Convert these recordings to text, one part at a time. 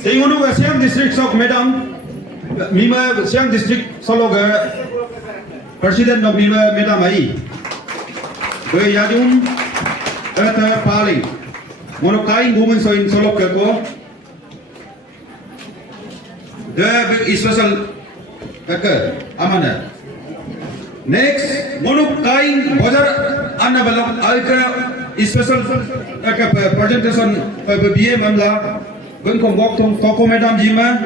Singunu Siam district of Medam Mima Siam district Sologa President of Mima Medam Ai Yajum Eta Pali Monokai women so in Solokako the special Amana. Next, Monokai Bozar Annabalok Alka special presentation BM Amla Bunkom Boktom Toko Madam Jima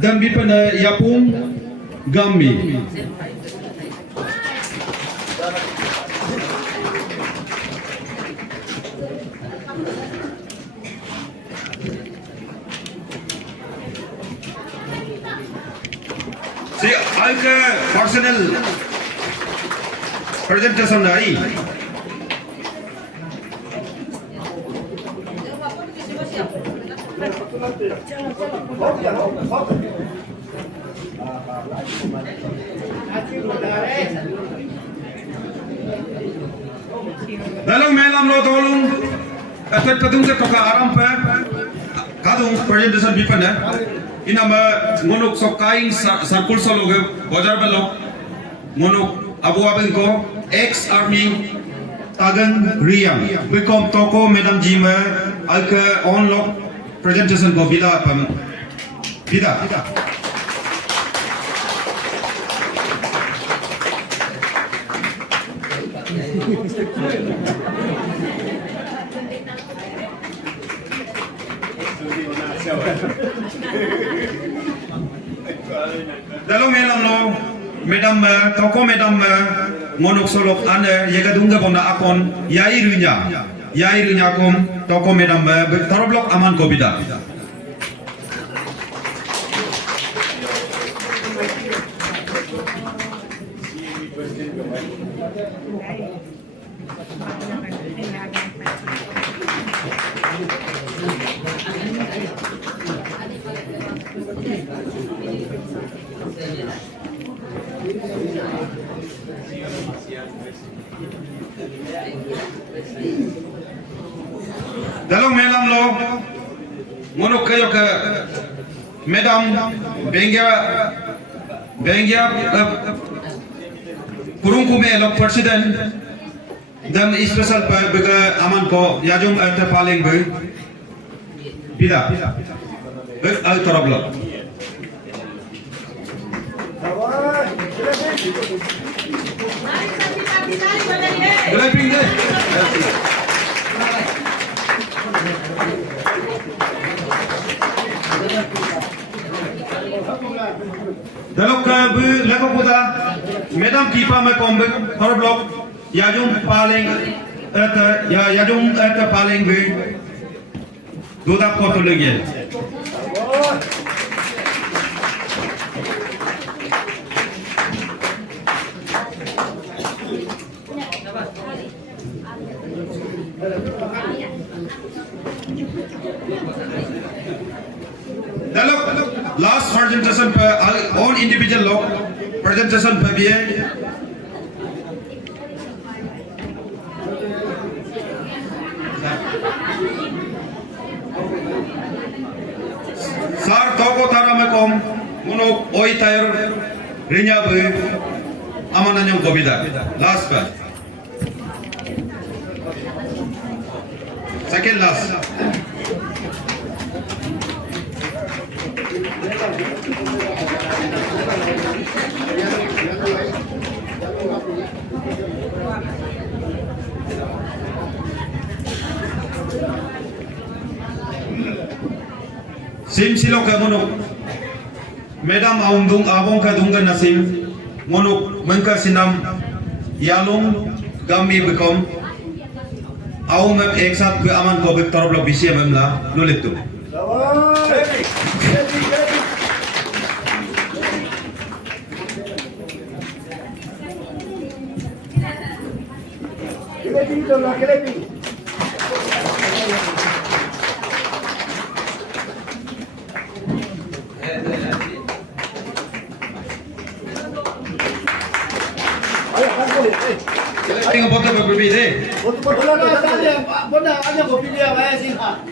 Dambipan Yapung Gambi. See, Alka personal presentation ai. Dalam melam lo tolong efek patung se toka aram pe kadung presentation bipan ya. Inama monok sokai sarkul sologe bajar belok monok abu abengko ex army tagan riam bekom toko Madam Jima alke onlock presentation ko bila pam bila dalam melam lo Madam toko Madam monok solok ane yega dunga bonda akon yai runya kom toko Madam taroblok aman ko bida dalam melam lo monok kayo ke Madam Bengia kurung kume lo president dan special bega aman ko yajum ate paling be bila beg al tarablok boleh pinggir dalok bu leko puta Madam kipa me kombe tarablok yajum paling yajum ate paling be dudak ko to lege dalok last presentation पे on individual लोग presentation पे भी है sar toko tara me kom mono oi tayer rinya be amananyong kobida last pa second last sim silok ka monok Madam aundung abong ka dunggan nasim monok mengka sinam yalung gami bekom aung में एक साथ अमन को भी तरफ लोग विषय में ना नुलित तो Ada kopi dia bayar sih Pak.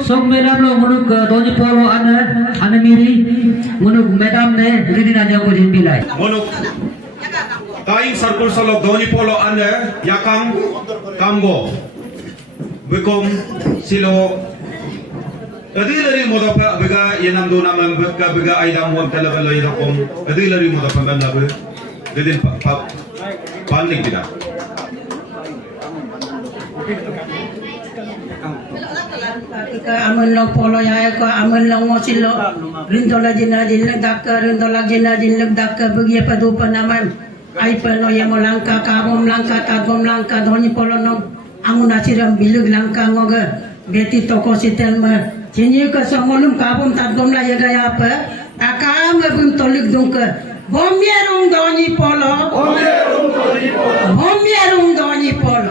Sok madam lo munuk doji polo ana miri munuk madam ne lidi na jago jin bilai. Monok kain sarkul salok doni polo ane yakang kamgo bekom silo adilari modapa bega yenam do namam bega aidam wam talabalo yakom adilari modapa bandabe gedin paling tidak. Ka amun lo polo ya ko amun lo ngosilo rindola jina jin dakka rindola jina jin dakka bagi pa do pa naman ay pa no ya molangka kabom langka tagom langka doni polo no amun asiram bilug langka ngoga beti toko sitel ma jini ka songolum kabom tagom la yaga ya pa akam bum tolik dongka bomierung doni polo bomierung doni polo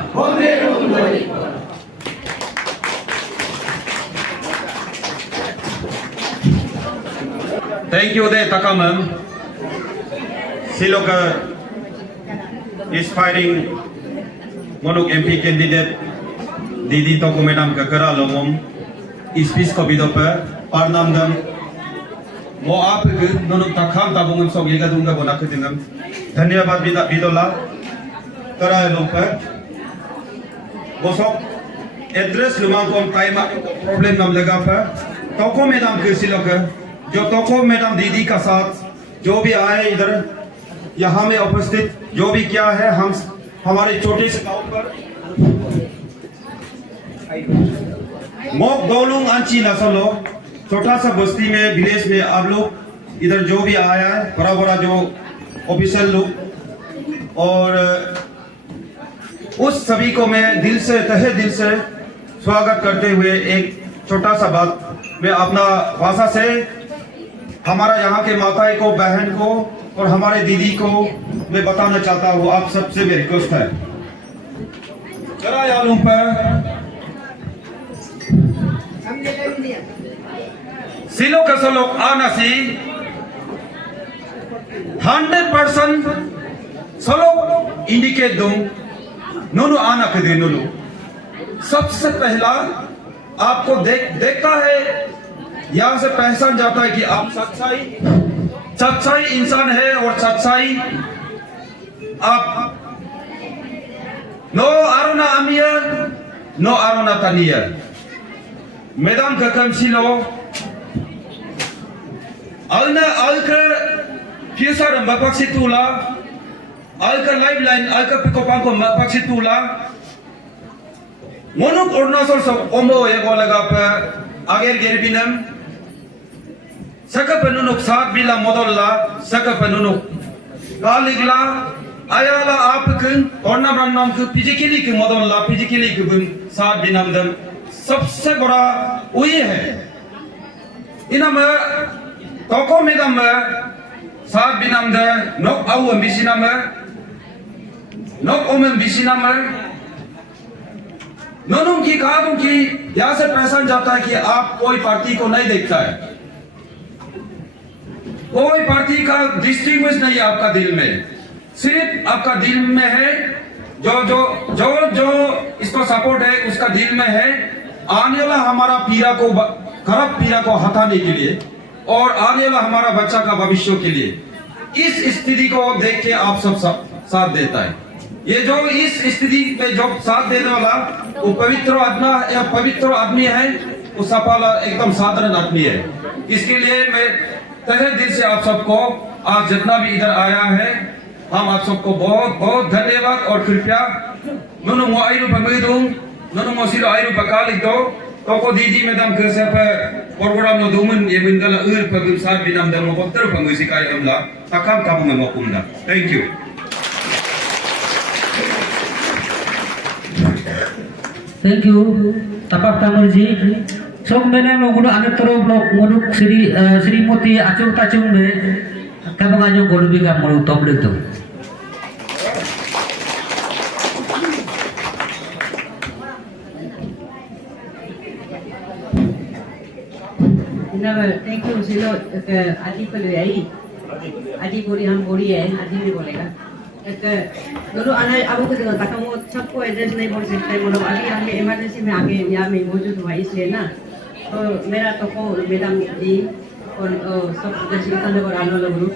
Thank you, De Takamam. Siloka is fighting Monok MP candidate Didi Toko Madam Kakara Lomom. Ispis ko bidopa Parnamdam. Mo आप नोनुक तखाम ताबुंगम सो येगा दूंगा बोला के दिंगम धन्यवाद बिदोला कराय लोपर बोसो address लुमांग कोम time problem नम लगा पर तोको madam के सिलोका जो तोको मैडम दीदी का साथ जो भी आए इधर यहाँ में उपस्थित जो भी क्या है हम हमारे छोटे से गांव पर मोक गोलुंग अंची नसलो छोटा सा बस्ती में विलेज में आप लोग इधर जो भी आया है बड़ा बड़ा जो ऑफिसर लोग और उस सभी को मैं दिल से तहे दिल से स्वागत करते हुए एक छोटा सा बात मैं अपना भाषा से हमारा यहाँ के माताएं को बहन को और हमारे दीदी को मैं बताना चाहता हूँ आप सबसे मेरी रिक्वेस्ट है जरा यारों पर सिलो का सलो आना सी 100% सलो इंडिकेट दूं नोनो आना के दे नोनो सबसे पहला आपको देखता है यहाँ से पहचान जाता है कि आप सच्चाई इंसान है और सच्चाई आप नो आरोना अमिया नो आरोना तनिया मैदान का कम सिलो अलना अलकर किसार मपक्षी तुला अलकर लाइफलाइन अलकर पिकोपांग को मपक्षी तुला मोनुक अरुणाचल सब ओमो ये बोलेगा पर आगे गेरबिनम सका पेनुनुक साथ बिला मोदल्ला सका पेनुनुक गालिगला आयाला आपकन औरना ब्रह्मम को फिजिकली के मोदल्ला फिजिकली के बुन साथ बिनम दम सबसे बड़ा वही है इनम तोको मेदम साथ बिनम द नोक आउ बिसिनम नोक ओमन बिसिनम नोनुम की कहा कि यहाँ से पहचान जाता है कि आप कोई पार्टी को नहीं देखता है कोई पार्टी का डिस्टिंग्विश नहीं है आपका दिल में सिर्फ आपका दिल में है जो इसको सपोर्ट है उसका दिल में है आने वाला हमारा पीड़ा को खराब पीड़ा को हटाने के लिए और आने वाला हमारा बच्चा का भविष्य के लिए इस स्थिति को देख के आप सब साथ देता है ये जो इस स्थिति पे जो साथ देने वाला वो पवित्र आदमी है वो सफल एकदम साधारण आदमी है इसके लिए मैं तहे दिल से आप सबको आज जितना भी इधर आया है हम आप सबको बहुत बहुत धन्यवाद और कृपया नोनो मो आइरु पगदुं नोनो मो सिरो आइरु पकालिक दो तोको दीदी मैडम के से पे परगोराम नो दुमन ये बिंदला पगुम साथ बिनाम दम बक्तर पंगुसी काय अमला तकाम काबु में मकुमदा thank you Thank you, Tapak Tamarji. Sok mena loguno ane toro blok monuk Sri Moti acung tacung me kabang anyo golubi kam molu tom lekto. Thank you सिलो आदि पलुयाई आदि बोली हम बोली है आदि भी बोलेगा दोनों आना अब को देखो ताकि वो सबको एड्रेस नहीं बोल सकते मतलब अभी हमने इमरजेंसी में आगे यहाँ में मौजूद हुआ इसलिए ना तो मेरा तो को मैडम जी और सब जैसे इतना लोग आना लोग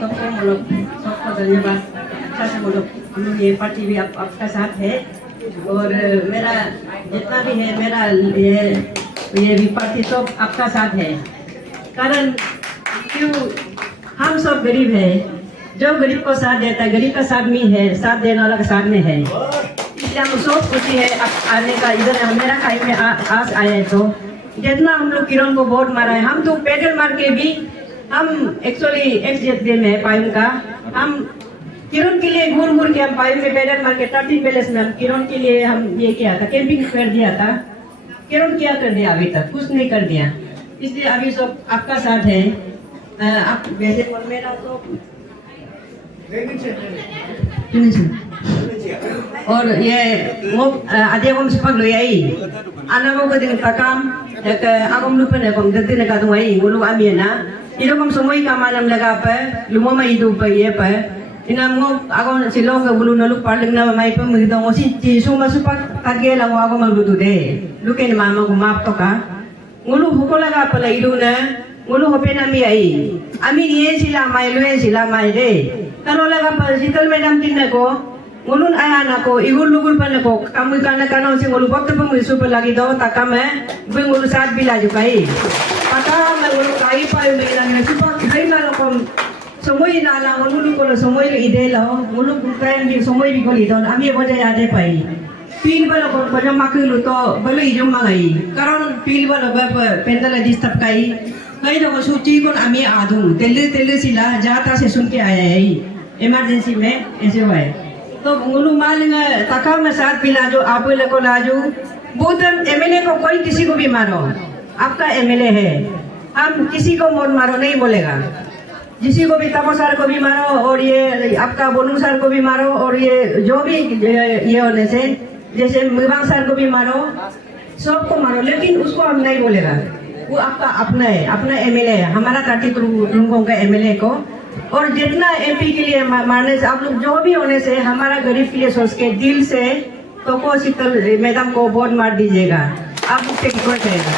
सबको मतलब सबको धन्यवाद अच्छा से मतलब हम लोग ये पार्टी भी आपका साथ है और मेरा जितना भी है मेरा ये भी पार्टी सब आपका साथ है कारण क्यों हम सब गरीब है जो गरीब को साथ देता है गरीब का साथ में है साथ देने वाला का साथ में है इसलिए हम सब खुशी है आने का इधर मेरा खाई में आज आया है तो जितना हम लोग किरण को वोट मारा है हम तो पैदल मार के भी हम एक्चुअली एक्स में पायम का हम किरण के लिए घूर घूर के हम पायम में पैदल मार के 13 पैलेस में हम किरण के लिए हम ये किया था कैंपिंग कर दिया था किरण क्या कर दिया अभी तक कुछ नहीं कर दिया इसलिए अभी सब आपका साथ है आप वैसे मेरा तो और ये वो आधे हम सेpak lo yai ana mo ko din takam ek agom lupa na kom dati na kadung ai ngulu ami na ilo kom somoy kamalam laga pa lumoma idu pa ye pa inam mo agom silong ka bulu na luk parling na mai pa mo dong si ti suma supak tagge lang agom maglutu de luke ni mama ko map to ka ngulu huko laga pa la idu na ngulu hope na mi ai ami niye sila mai lue sila mai de kalau laga pa sital madam tin ko ngulun ayan ako igul lugul pa nako kamu kana kana si ngulu bakte pa musu pa lagi daw taka me bing ngulu saat bila ju kai pata me ngulu kai pa yu me lang na sipa kai na ko somoy na la ngulu ko somoy ide la ngulu kai bi somoy bi ko lidon ami boja yade pai pil balo ko boja makulu to balo ijum mangai karon pil balo ba pendala disturb kai kai do ko suti kon ami adu telle sila jata se sun ke आया है emergency में ऐसे हुआ है तो ngulu maling taka में साथ पिला जो आप लोग को लाजू बहुत एमएलए को कोई किसी को भी मारो आपका एमएलए है हम किसी को मत मारो नहीं बोलेगा किसी को भी तपो सर को भी मारो और ये आपका बोनू सर को भी मारो और ये जो भी ये होने से जैसे मिबांग सर को भी मारो सबको मारो लेकिन उसको हम नहीं बोलेगा वो आपका अपना है अपना एमएलए है हमारा 30 लोगों का एमएलए को और जितना एमपी के लिए मारने से आप लोग जो भी होने से हमारा गरीब के लिए सोच के दिल से तो को शीतल मैडम को वोट मार दीजिएगा आप उससे रिक्वेस्ट रहेगा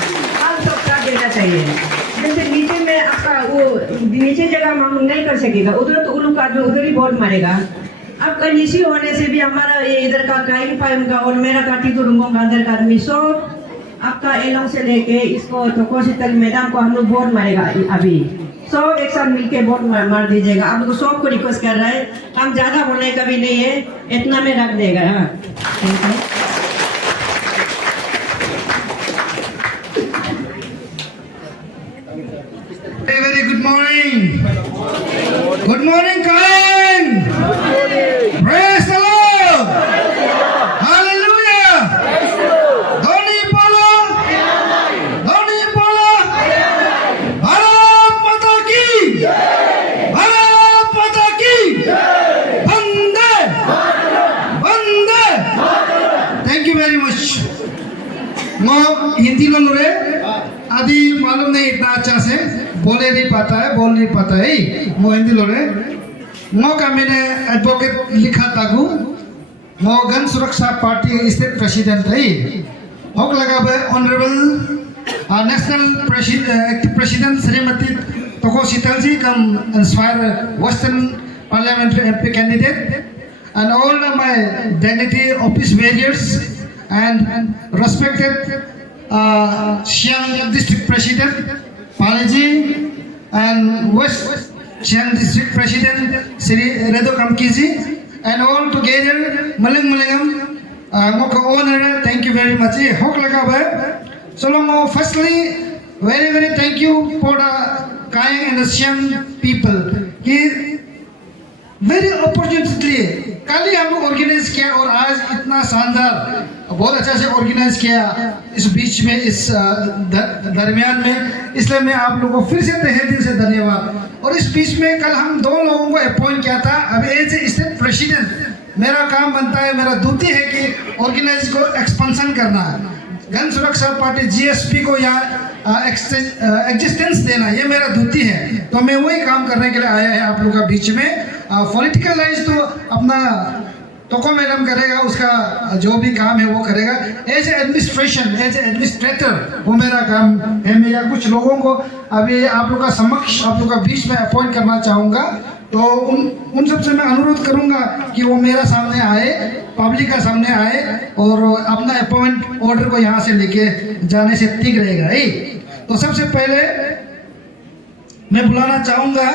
आप सब साथ देना चाहिए जैसे नीचे में आपका वो नीचे जगह मांग नहीं कर सकेगा उधर तो उन आदमी उधर ही वोट मारेगा आपका नीचे होने से भी हमारा ये इधर का काइन फाइम का और मेरा 32 रूमों का अंदर का आदमी सब आपका एलों से लेके इसको तो को शीतल मैडम को हम लोग वोट मारेगा अभी सब एक साथ मिलके वोट मार दीजिएगा आप लोग सबको रिक्वेस्ट कर रहा है हम ज्यादा बोलने का भी नहीं है इतना में रख देगा Very good morning Kain praise the Lord hallelujah Dhoni Polo Bharat Mata ki Vande thank you very much मैं हिंदी में लोरे आदि मालूम नहीं इतना अच्छा से बोल नहीं पाता है मैं हिंदी लोरे मैं का मैंने एडवोकेट लिखा ताकू मैं गण सुरक्षा पार्टी स्टेट प्रेसिडेंट है होक लगा बे honourable national president Shrimati Toko Sheetal ji cum inspire western parliamentary MP candidate and all my dignity office bearers and respected Siang District President Palaji and West Siang District President Sri Redo Kamkiji and all together Malingam Moka owner thank you very much hok laga ba so firstly very thank you for the Kain and the Siang people ki very opportunity कल ही हम लोग organise किया और आज इतना शानदार बहुत अच्छा से ऑर्गेनाइज किया इस बीच में इस दरमियान में इसलिए मैं आप लोगों को फिर से तहे दिल से धन्यवाद और इस बीच में कल हम 2 लोगों को अपॉइंट किया था अभी एज स्टेट प्रेसिडेंट मेरा काम बनता है मेरा ड्यूटी है कि ऑर्गेनाइज को एक्सपेंशन करना गण सुरक्षा पार्टी GSP को यहाँ एग्जिस्टेंस देना, ये मेरा ड्यूटी है। तो मैं वही काम करने के लिए आया है आप लोगों का बीच में। पॉलिटिकल लाइज तो अपना टोको मैडम करेगा, उसका जो भी काम है वो करेगा। एज एडमिनिस्ट्रेशन, एज एडमिनिस्ट्रेटर वो मेरा काम है। मैं या कुछ लोगों को अभी आप लोग का समक्ष, आप लोग का बीच में अपॉइंट करना चाहूँगा। तो उन सबसे मैं अनुरोध करूँगा कि वो मेरा सामने आए, पब्लिक का सामने आए और अपना अपॉइंट ऑर्डर को यहाँ से लेके जाने से ठीक रहेगा। तो सबसे पहले मैं बुलाना चाहूँगा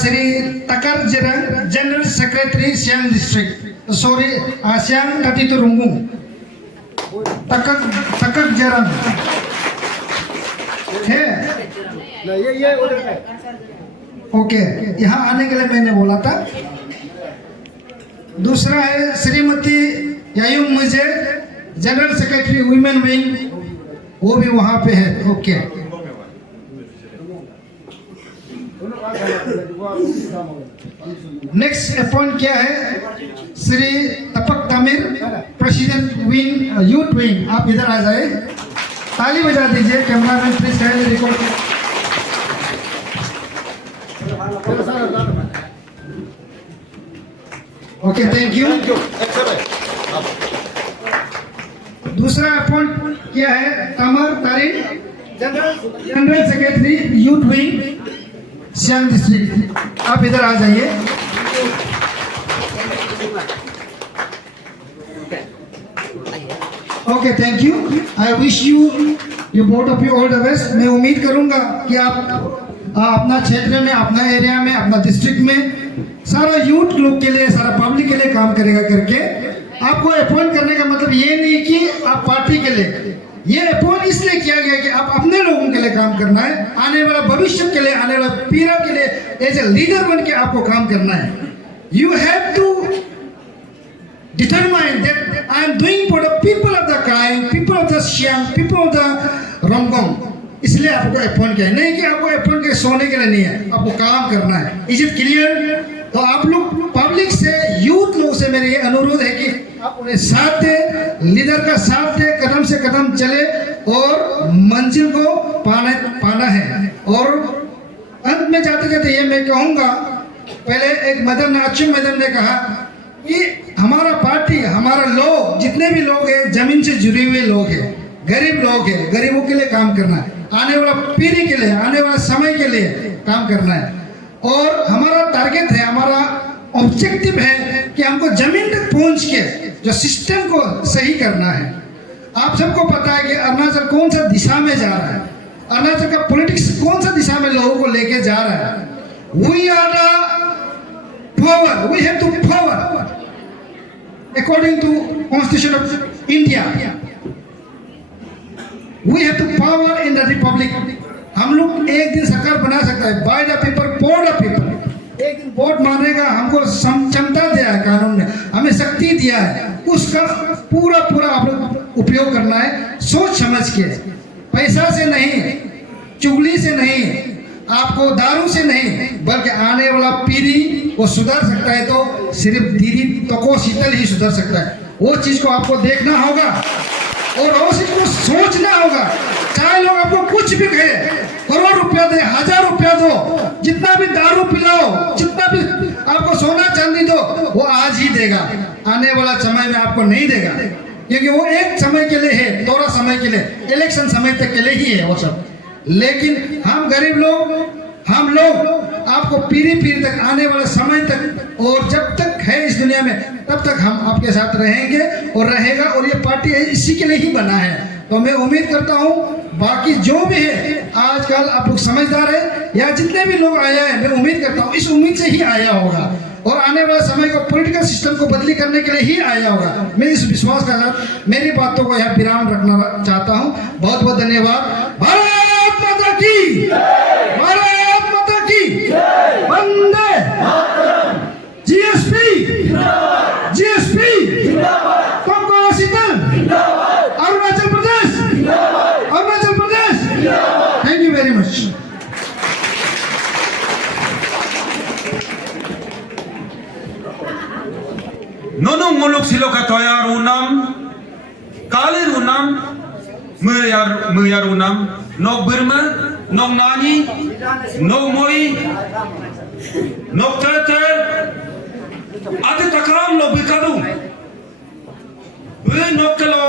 Shri Takar Jarang, general secretary Siang district, sorry Siang टटीतो रुंगुंग, तकर जरंग है। ये उधर है। ओके, यहाँ आने के लिए मैंने बोला था। दूसरा है श्रीमती यायुम मुझे, जनरल सेक्रेटरी वुमेन विंग, वो भी वहाँ पे है। ओके, नेक्स्ट अपॉइंट क्या है? Shri Tapak Tamir, president wing, youth wing. आप इधर आ जाए, ताली बजा दीजिए। Cameraman please kindly record. Okay, thank you. दूसरा अपॉइंट क्या है? Kamar Tarin, general secretary youth wing, Siang district. आप इधर आ जाइए। Okay, thank you. I wish you both of you all the best. मैं उम्मीद करूंगा कि आप अपना क्षेत्र में, अपना एरिया में, अपना डिस्ट्रिक्ट में सारा यूथ लोग के लिए, सारा पब्लिक के लिए काम करेगा करके। आपको अपॉइंट करने का मतलब ये नहीं कि आप पार्टी के लिए, ये अपॉइंट इसलिए किया गया कि आप अपने लोगों के लिए काम करना है, आने वाला भविष्य के लिए, आने वाला पीढ़ी के लिए एज ए लीडर बन के आपको काम करना है। You have to determine that I am doing for the people of the Kraing, people of the Siang, people of the Rongkong। इसलिए आपको अपॉइंट किया है, नहीं कि आपको अपॉइंट के सोने के लिए नहीं है, आपको काम करना है। Is it clear? तो आप लोग पब्लिक से, यूथ लोग से मेरे ये अनुरोध है कि आप उन्हें साथ दे, लीडर का साथ दे, कदम से कदम चले और मंजिल को पाना है। और अंत में जाते जाते ये मैं कहूँगा, पहले एक मैडम ने कहा कि हमारा पार्टी, हमारा लोग, जितने भी लोग हैं जमीन से जुड़े हुए लोग हैं, गरीब लोग हैं, गरीबों के लिए काम करना है, आने वाला पीढ़ी के लिए, आने वाला समय के लिए काम करना है। और हमारा टारगेट है, हमारा ऑब्जेक्टिव है कि हमको जमीन तक पहुंच के जो सिस्टम को सही करना है। आप सबको पता है कि अरुणाचल कौन सा दिशा में जा रहा है, अरुणाचल का पॉलिटिक्स कौन सा दिशा में लोगों को लेके जा रहा है। We are the power, we have to power according to Constitution of India, we have to power in the republic। हम लोग एक दिन सरकार बना सकता है, by the people, for the people। एक दिन वोट मारेगा, हमको क्षमता दिया है कानून ने, हमें शक्ति दिया है, उसका पूरा आप लोग उपयोग करना है, सोच समझ के, पैसा से नहीं, चुगली से नहीं, आपको दारू से नहीं, बल्कि आने वाला पीढ़ी वो सुधर सकता है तो सिर्फ दीदी तको शीतल ही सुधर सकता है। वो चीज को आपको देखना होगा और वो चीज को सोचना होगा। चाहे लोग आपको कुछ भी कहे, करोड़ रुपया दे, 1000 रुपया दो, जितना भी दारू पिलाओ, जितना भी आपको सोना चांदी दो, वो आज ही देगा, आने वाला समय में आपको नहीं देगा, क्योंकि वो एक समय के लिए है, थोड़ा समय के लिए, इलेक्शन समय तक के लिए ही है वो सब। लेकिन हम गरीब लोग, हम लोग आपको पीढ़ी तक, आने वाले समय तक, और जब तक है इस दुनिया में तब तक हम आपके साथ रहेंगे और रहेगा। और ये पार्टी इसी के लिए ही बना है। तो मैं उम्मीद करता हूँ बाकी जो भी है, आजकल आप लोग समझदार है, या जितने भी लोग आया है, मैं उम्मीद करता हूँ इस उम्मीद से ही आया होगा और आने वाले समय को, पॉलिटिकल सिस्टम को बदली करने के लिए ही आया होगा। मैं इस विश्वास के साथ मेरी बातों को यहाँ विराम रखना चाहता हूँ। बहुत बहुत धन्यवाद। भारत माता की, भारत माता की, वंदे जीएसपी, Koko Sheetal, Arunachal Pradesh, Arunachal Pradesh. Thank you very much. Nonong muluk siloka toya runam, kali runam, Muyarunam, Nok Burma, Nok Nani, Nok Moi, Nok Tete, Ate Takam, Nok Bikadum. Nok Kalo,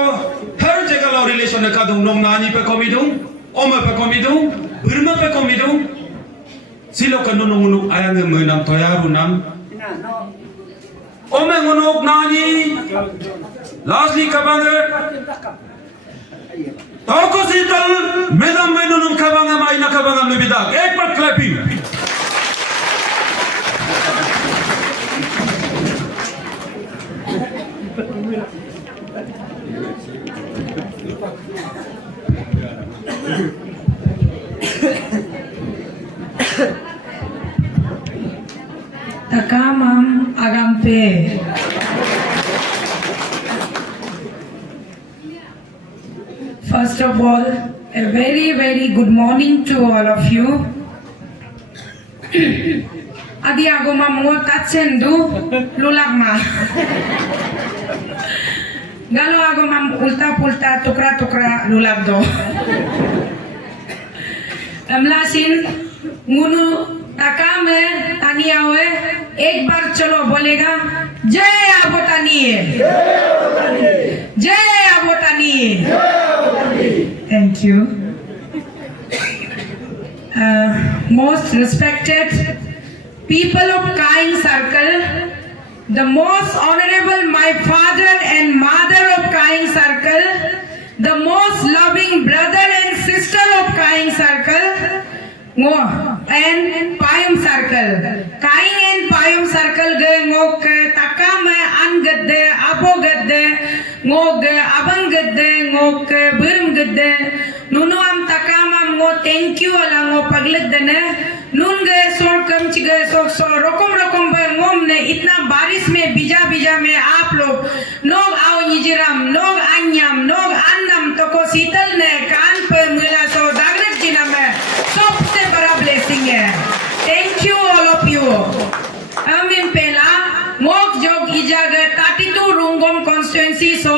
her Jagalo relation de Kadum, Nok Nani pe Comidum, Oma pe Comidum, Burma pe Comidum. Silo Kanununu Ayang Munam Toyarunam. Oma Munok Nani, lastly Kabanga. Toko sital medam menunum kabanga maina kabanga mebidak. Ek baar clapping. Takamam agampe. First of all, a very good morning to all of you. Adi agoma mo tatsendu lulagma. Galo agoma ulta tukra lulagdo. Amlasin ngunu takame taniyawe एक बार चलो बोलेगा जय आबोतानिये जय आबोतानिये Thank you. Most respected people of Kain Circle, the most honorable my father and mother of Kain Circle, the most loving brother and sister of Kain Circle, and Payum Circle. Kain and Payum Circle ge ngok takam angadde abogadde ngok abangadde ngok birmgadde nunu am takam am ngo thank you ala ngo pagladne nun ge sor kam chige so rokom ba ngom ne itna बारिश में बीजा में आप लोग नोग आओ निजिराम नोग अन्यम नोग अन्नम तो को शीतल ने कान पर मिला सो दागरत जिना में सबसे बड़ा ब्लेसिंग है thank you all of you amen पहला मोक जोग इजागर 32 रुंगोम कॉन्स्टिट्यूएंसी सो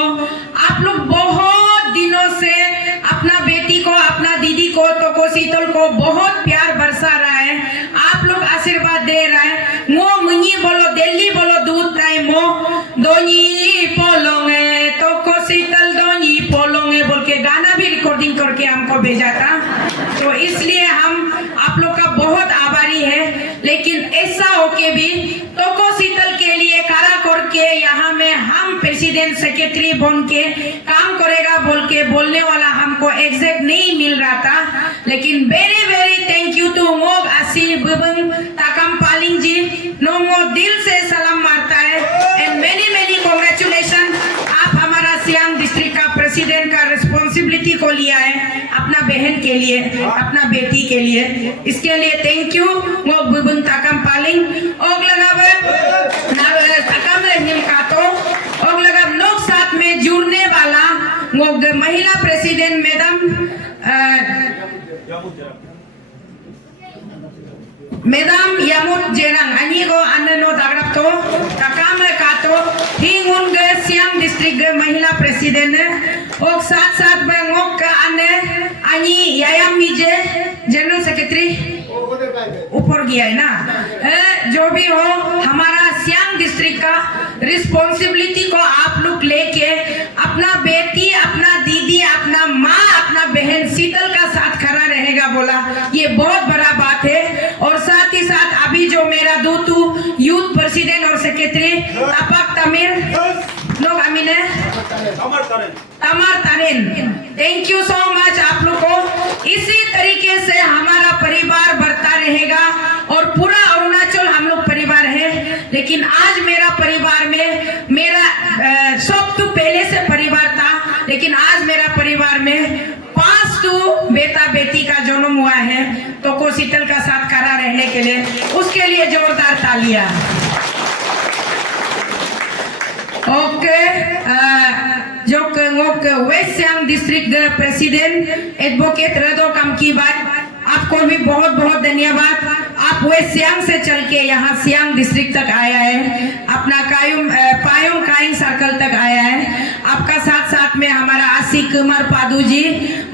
आप लोग बहुत दिनों से अपना बेटी को अपना दीदी को तो को शीतल को बहुत प्यार बरसा रहा है आप लोग आशीर्वाद दे रहा है मो मुनी बोलो दिल्ली बोलो दूध टाइम मो दोनी पोलोंगे तो को शीतल दोनी पोलोंगे बोल के गाना भी रिकॉर्डिंग करके हमको भेजा था तो इसलिए हम आप लोग का बहुत आभारी है लेकिन ऐसा होके भी तो को शीतल के लिए कारा करके यहाँ में हम प्रेसिडेंट सेक्रेटरी बन के काम करेगा बोल के बोलने वाला हमको एग्जैक्ट नहीं मिल रहा था लेकिन वेरी थैंक यू टू मोग आसिर बुबंग ताकम पालिंग जी नोमो दिल से सलाम मारता है एंड मेनी कांग्रेचुलेशन आप हमारा सियांग डिस्ट्रिक्ट का प्रेसिडेंट का रिस्पॉन्सिबिलिटी को लिया है अपना बहन के लिए अपना बेटी के लिए इसके लिए थैंक यू मोग बुबंग ताकम पालिंग ओग लगावे ताकम रहनिम कातो ओग लगाव लोग साथ में जुड़ने वाला मोग महिला प्रेसिडेंट मैडम यामुत जेरang ani go anno dagrap to takam kato hingun ge siang district ge महिला प्रेसिडेंट और साथ में ngok का ane ani yayam mije general secretary ऊपर गया है ना जो भी हो हमारा सियांग डिस्ट्रिक्ट का रिस्पॉन्सिबिलिटी को आप लोग लेके अपना बेटी अपना दीदी अपना माँ अपना बहन शीतल का साथ खड़ा रहेगा बोला ये बहुत बड़ा बात है और साथ ही साथ अभी जो मेरा दूतू यूथ प्रेसिडेंट और सेक्रेटरी तापक तमीर लोग अमीन है तमर तारेन थैंक यू सो मच आप लोग को इसी तरीके से हमारा परिवार बढ़ता रहेगा और पूरा अरुणाचल हम लोग परिवार है लेकिन आज मेरा परिवार में मेरा सब तो पहले से परिवार था लेकिन आज मेरा परिवार में 5 बेटा बेटी का जन्म हुआ है तो को शीतल का साथ खड़ा रहने के लिए उसके लिए जोरदार तालियां ओके जो west Siang district president advocate रदो कम की बात आपको भी बहुत धन्यवाद आप वेस्ट सियांग से चल के यहाँ सियांग डिस्ट्रिक्ट तक आया है अपना पायुम काइन सर्कल तक आया है आपका साथ में हमारा Ashik Kumar Padu ji,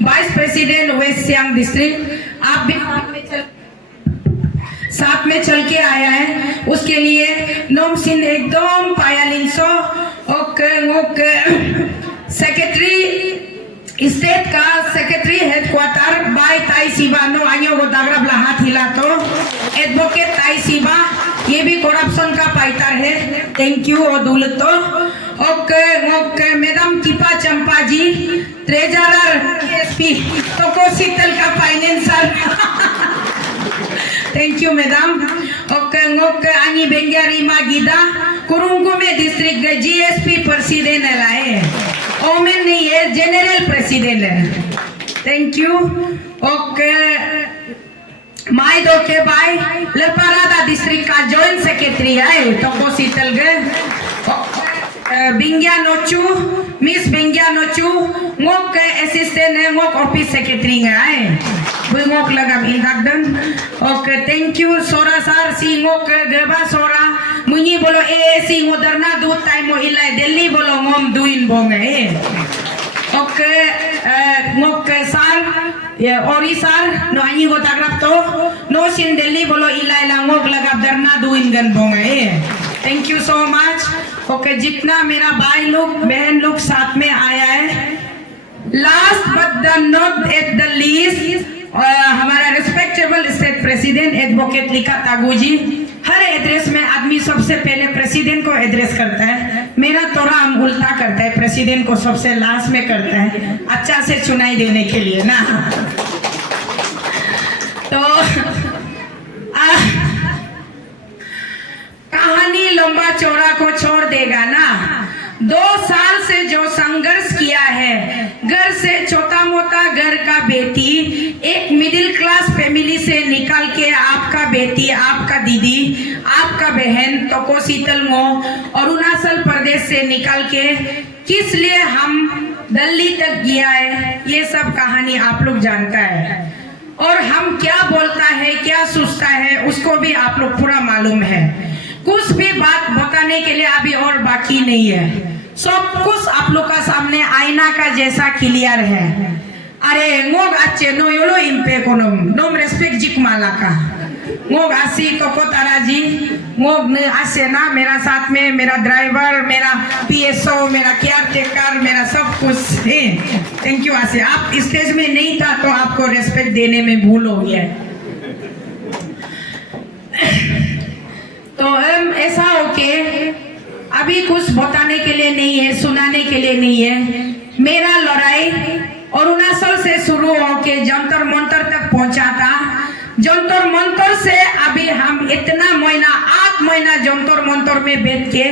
vice president west Siang district, आप भी साथ में चल के आया है, उसके लिए नोम सिन एकदम पायालिंसो ओके सेक्रेटरी स्टेट का सेक्रेटरी हेडक्वार्टर बाय ताई सिबा नो आयो को दागरा हाथ हिला तो एडवोकेट ताई सिबा, ये भी करप्शन का पाइटर है, थैंक यू और दुलतो okay madam Kipa Champa ji, treasurer SP तो शीतल का financer thank you madam okay आनी बेंगारी मागिदा कुरुंगो में डिस्ट्रिक्ट जीएसपी प्रेसिडेंट है, ओमेन नहीं है, जनरल प्रेसिडेंट है, थैंक यू ओके माय दो के भाई लपारादा डिस्ट्रिक्ट का जॉइंट सेक्रेटरी है तो शीतल गे बिंगिया नोचू मिस बिंगिया नोचू ngok assistant है ngok ऑफिस सेक्रेटरी है ngok लगा इंदागदन okay thank you Zorah sir C ngok गबा सोरा मुनी बोलो ए सी ngodarna दू टाइम mo ilai दिल्ली बोलो ngom दुइन बोंगे ओके ngok सर ये ओरी सर नो आनी को ताग्राफ तो नो सिन दिल्ली बोलो ilai la ngok लगा दरना दुइन गन बोंगे thank you so much okay जितना मेरा भाई लोग बहन लोग साथ में आया है, last but the not at the least हमारा रिस्पेक्टेबल स्टेट प्रेसिडेंट एडवोकेट लिखा तागू जी, हर एड्रेस में आदमी सबसे पहले प्रेसिडेंट को एड्रेस करता है, मेरा थोड़ा हम उल्टा करता है, प्रेसिडेंट को सबसे लास्ट में करता है, अच्छा से चुनाई देने के लिए ना तो कहानी लंबा चौड़ा को छोड़ देगा ना, 2 साल से जो संघर्ष किया है, घर से छोटा मोटा घर का बेटी, एक मिडिल क्लास फैमिली से निकल के आपका बेटी, आपका दीदी, आपका बहन तो शीतल मो अरुणाचल प्रदेश से निकल के किस लिए हम दिल्ली तक गया है, ये सब कहानी आप लोग जानता है, और हम क्या बोलता है क्या सोचता है उसको भी आप लोग पूरा मालूम है, कुछ भी बात बताने के लिए अभी और बाकी नहीं है, सब कुछ आप लोग का सामने आईना का जैसा क्लियर है। अरे ngok अच्छे नो योलो इम्पे कोनम नोम रेस्पेक्ट जिक माला का ngok आसी कोको तारा जी ngok ने आसे ना मेरा साथ में मेरा ड्राइवर, मेरा पीएसओ, मेरा केयर टेकर, मेरा सब कुछ है, थैंक यू आसे, आप स्टेज में नहीं था तो आपको रेस्पेक्ट देने में भूल हो गया तो हम ऐसा हो के अभी कुछ बताने के लिए नहीं है, सुनाने के लिए नहीं है, मेरा लड़ाई अरुणाचल से शुरू होके जंतर मंतर तक पहुंचा था, जंतर मंतर से अभी हम इतना महीना 8 महीना जंतर मंतर में बैठ के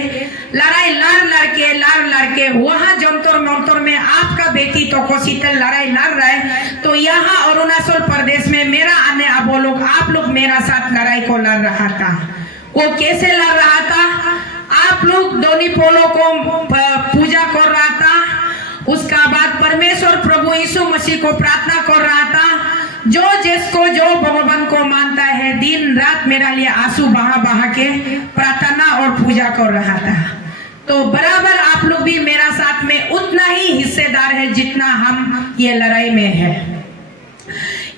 लड़ाई लड़ के वहाँ जंतर मंतर में आपका बेटी तो शीतल लड़ाई लड़ रहा है, तो यहाँ अरुणाचल प्रदेश में मेरा आने अब वो लोग आप लोग मेरा साथ लड़ाई को लड़ रहा था, वो कैसे लड़ रहा था, आप लोग दोनी पोलो को पूजा कर रहा था, उसका बाद परमेश्वर प्रभु यीशु मसीह को प्रार्थना कर रहा था, जो जिसको जो भगवान को मानता है दिन रात मेरा लिए आंसू बहा के प्रार्थना और पूजा कर रहा था, तो बराबर आप लोग भी मेरा साथ में उतना ही हिस्सेदार है जितना हम ये लड़ाई में है।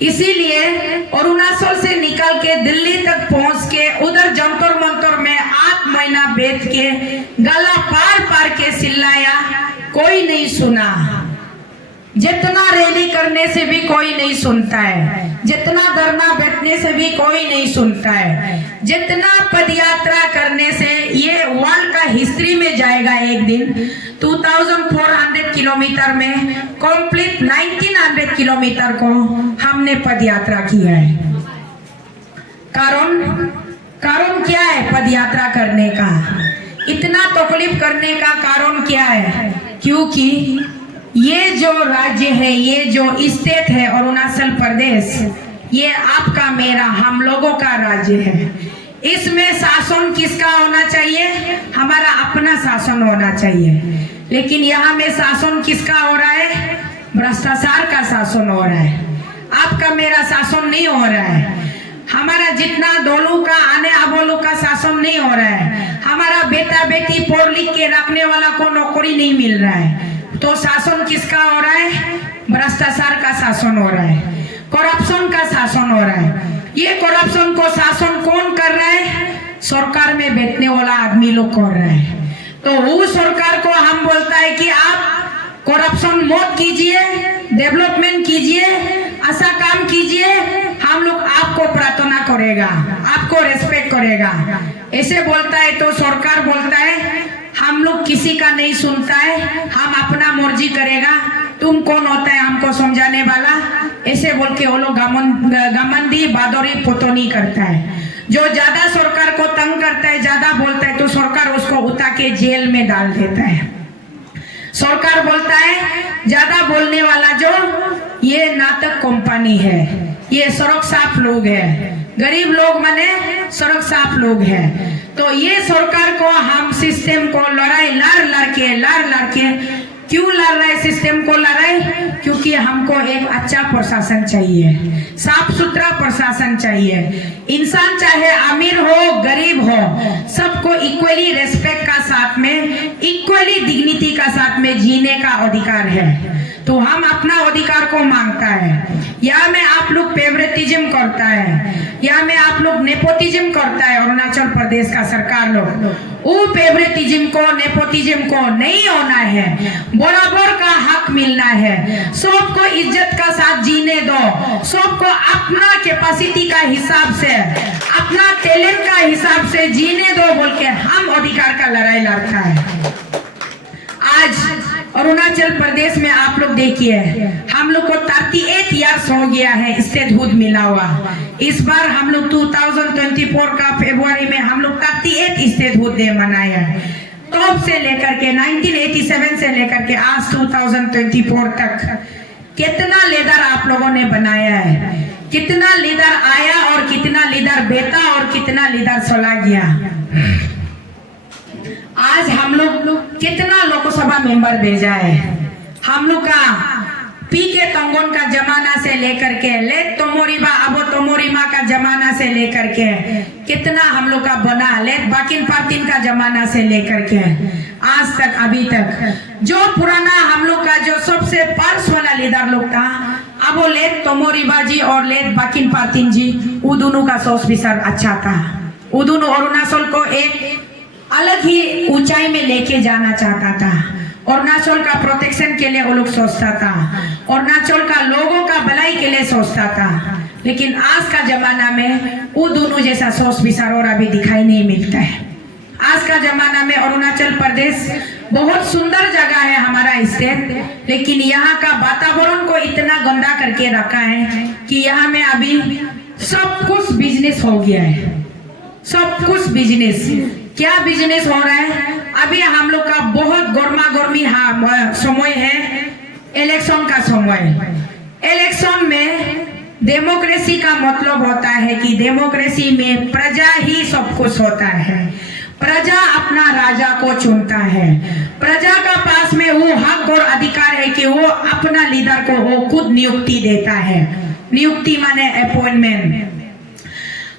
इसीलिए अरुणाचल से निकल के दिल्ली तक पहुंच के उधर जंतर मंतर में 8 महीना बैठ के गला पार के चिल्लाया, कोई नहीं सुना, जितना रैली करने से भी कोई नहीं सुनता है, जितना धरना बैठने से भी कोई नहीं सुनता है, जितना पदयात्रा करने से ये वर्ल्ड का हिस्ट्री में जाएगा एक दिन, 2400 किलोमीटर में कंप्लीट 1900 किलोमीटर को हमने पदयात्रा किया है। कारण क्या है पदयात्रा करने का, इतना तकलीफ करने का कारण क्या है, क्योंकि ये जो राज्य है, ये जो स्टेट है अरुणाचल प्रदेश, ये आपका मेरा हम लोगों का राज्य है, इसमें शासन किसका होना चाहिए, हमारा अपना शासन होना चाहिए, लेकिन यहाँ में शासन किसका हो रहा है, भ्रष्टाचार का शासन हो रहा है, आपका मेरा शासन नहीं हो रहा है, हमारा जितना दोनों का आने अबोलों का शासन नहीं हो रहा है, हमारा बेटा बेटी पढ़ लिख के रखने वाला को नौकरी नहीं मिल रहा है, तो शासन किसका हो रहा है? भ्रष्टाचार का शासन हो रहा है, करप्शन का शासन हो रहा है। ये करप्शन को शासन कौन कर रहा है? सरकार में बैठने वाला आदमी लोग कर रहा है। तो वो सरकार को हम बोलता है कि आप करप्शन मत कीजिए, डेवलपमेंट कीजिए, ऐसा काम कीजिए, हम लोग आपको प्रार्थना करेगा, आपको रेस्पेक्ट करेगा, ऐसे बोलता है। तो सरकार बोलता है हम लोग किसी का नहीं सुनता है, हम अपना मर्जी करेगा, तुम कौन होता है हमको समझाने वाला, ऐसे बोल के वो लोग घमंडी बादरी पोतोनी करता है। जो ज्यादा सरकार को तंग करता है, ज्यादा बोलता है, तो सरकार उसको उठा के जेल में डाल देता है। सरकार बोलता है ज्यादा बोलने वाला जो ये नाटक कंपनी है, ये सड़क साफ लोग है, गरीब लोग माने सड़क साफ लोग है। तो ये सरकार को हम सिस्टम को लड़ाई लड़ के क्यों लड़ रहे? सिस्टम को लड़ाई क्योंकि हमको एक अच्छा प्रशासन चाहिए, साफ सुथरा प्रशासन चाहिए। इंसान चाहे अमीर हो गरीब हो, सबको इक्वली रेस्पेक्ट का साथ में, इक्वली डिग्निटी का साथ में जीने का अधिकार है। तो हम अपना अधिकार को मांगता है। या में आप लोग फेवरेटिज्म करता है, या में आप लोग नेपोटिज्म करता है अरुणाचल प्रदेश का सरकार लोग। वो फेवरेटिज्म को, नेपोटिज्म को नहीं होना है, बराबर का हक मिलना है। सबको इज्जत का साथ जीने दो, सबको अपना कैपेसिटी का हिसाब से, अपना टैलेंट का हिसाब से जीने दो बोल के हम अधिकार का लड़ाई लड़ता है। आज अरुणाचल प्रदेश में आप लोग देखिए, हम लोग को 38 इयर्स हो गया है स्टेटहुड मिला हुआ। इस बार हम लोग 2024 का फरवरी में हम लोग 38 स्टेटहुड डे मनाया है। तब से लेकर के 1987 से लेकर के आज 2024 तक कितना लीडर आप लोगों ने बनाया है, कितना लीडर आया और कितना लीडर बेटा और कितना लीडर चला गया। आज हम लोग कितना लोकसभा मेंबर भेजा है। हम लोग का पीके तंगोन का जमाना से लेकर के लेट तोमोरिबा अबो तोमोरिमा का जमाना से लेकर के कितना हम लोग का बना, लेट बाकिन पार्टिन का जमाना से लेकर के आज तक, अभी तक जो पुराना हम लोग का जो सबसे पार्स वाला लीडर लोग था, अब वो लेट तोमोरिबा जी और लेट बाकिन पार्टिन जी, वो दोनों का सोच विचार अच्छा था। वो दोनों अरुणाचल को एक अलग ही ऊंचाई में लेके जाना चाहता था। अरुणाचल का प्रोटेक्शन के लिए वो लोग सोचता था, अरुणाचल का लोगों का भलाई के लिए सोचता था। लेकिन आज का जमाना में वो दोनों जैसा सोच विचार और अभी दिखाई नहीं मिलता है। आज का जमाना में अरुणाचल प्रदेश बहुत सुंदर जगह है हमारा स्टेट, लेकिन यहाँ का वातावरण को इतना गंदा करके रखा है कि यहाँ में अभी सब कुछ बिजनेस हो गया है, सब कुछ बिजनेस। क्या बिजनेस हो रहा है? अभी हम लोग का बहुत गर्मा गर्मी समय है, इलेक्शन का समय। इलेक्शन में डेमोक्रेसी का मतलब होता है कि डेमोक्रेसी में प्रजा ही सब कुछ होता है। प्रजा अपना राजा को चुनता है, प्रजा का पास में वो हक और अधिकार है कि वो अपना लीडर को वो खुद नियुक्ति देता है। नियुक्ति माने अपॉइंटमेंट।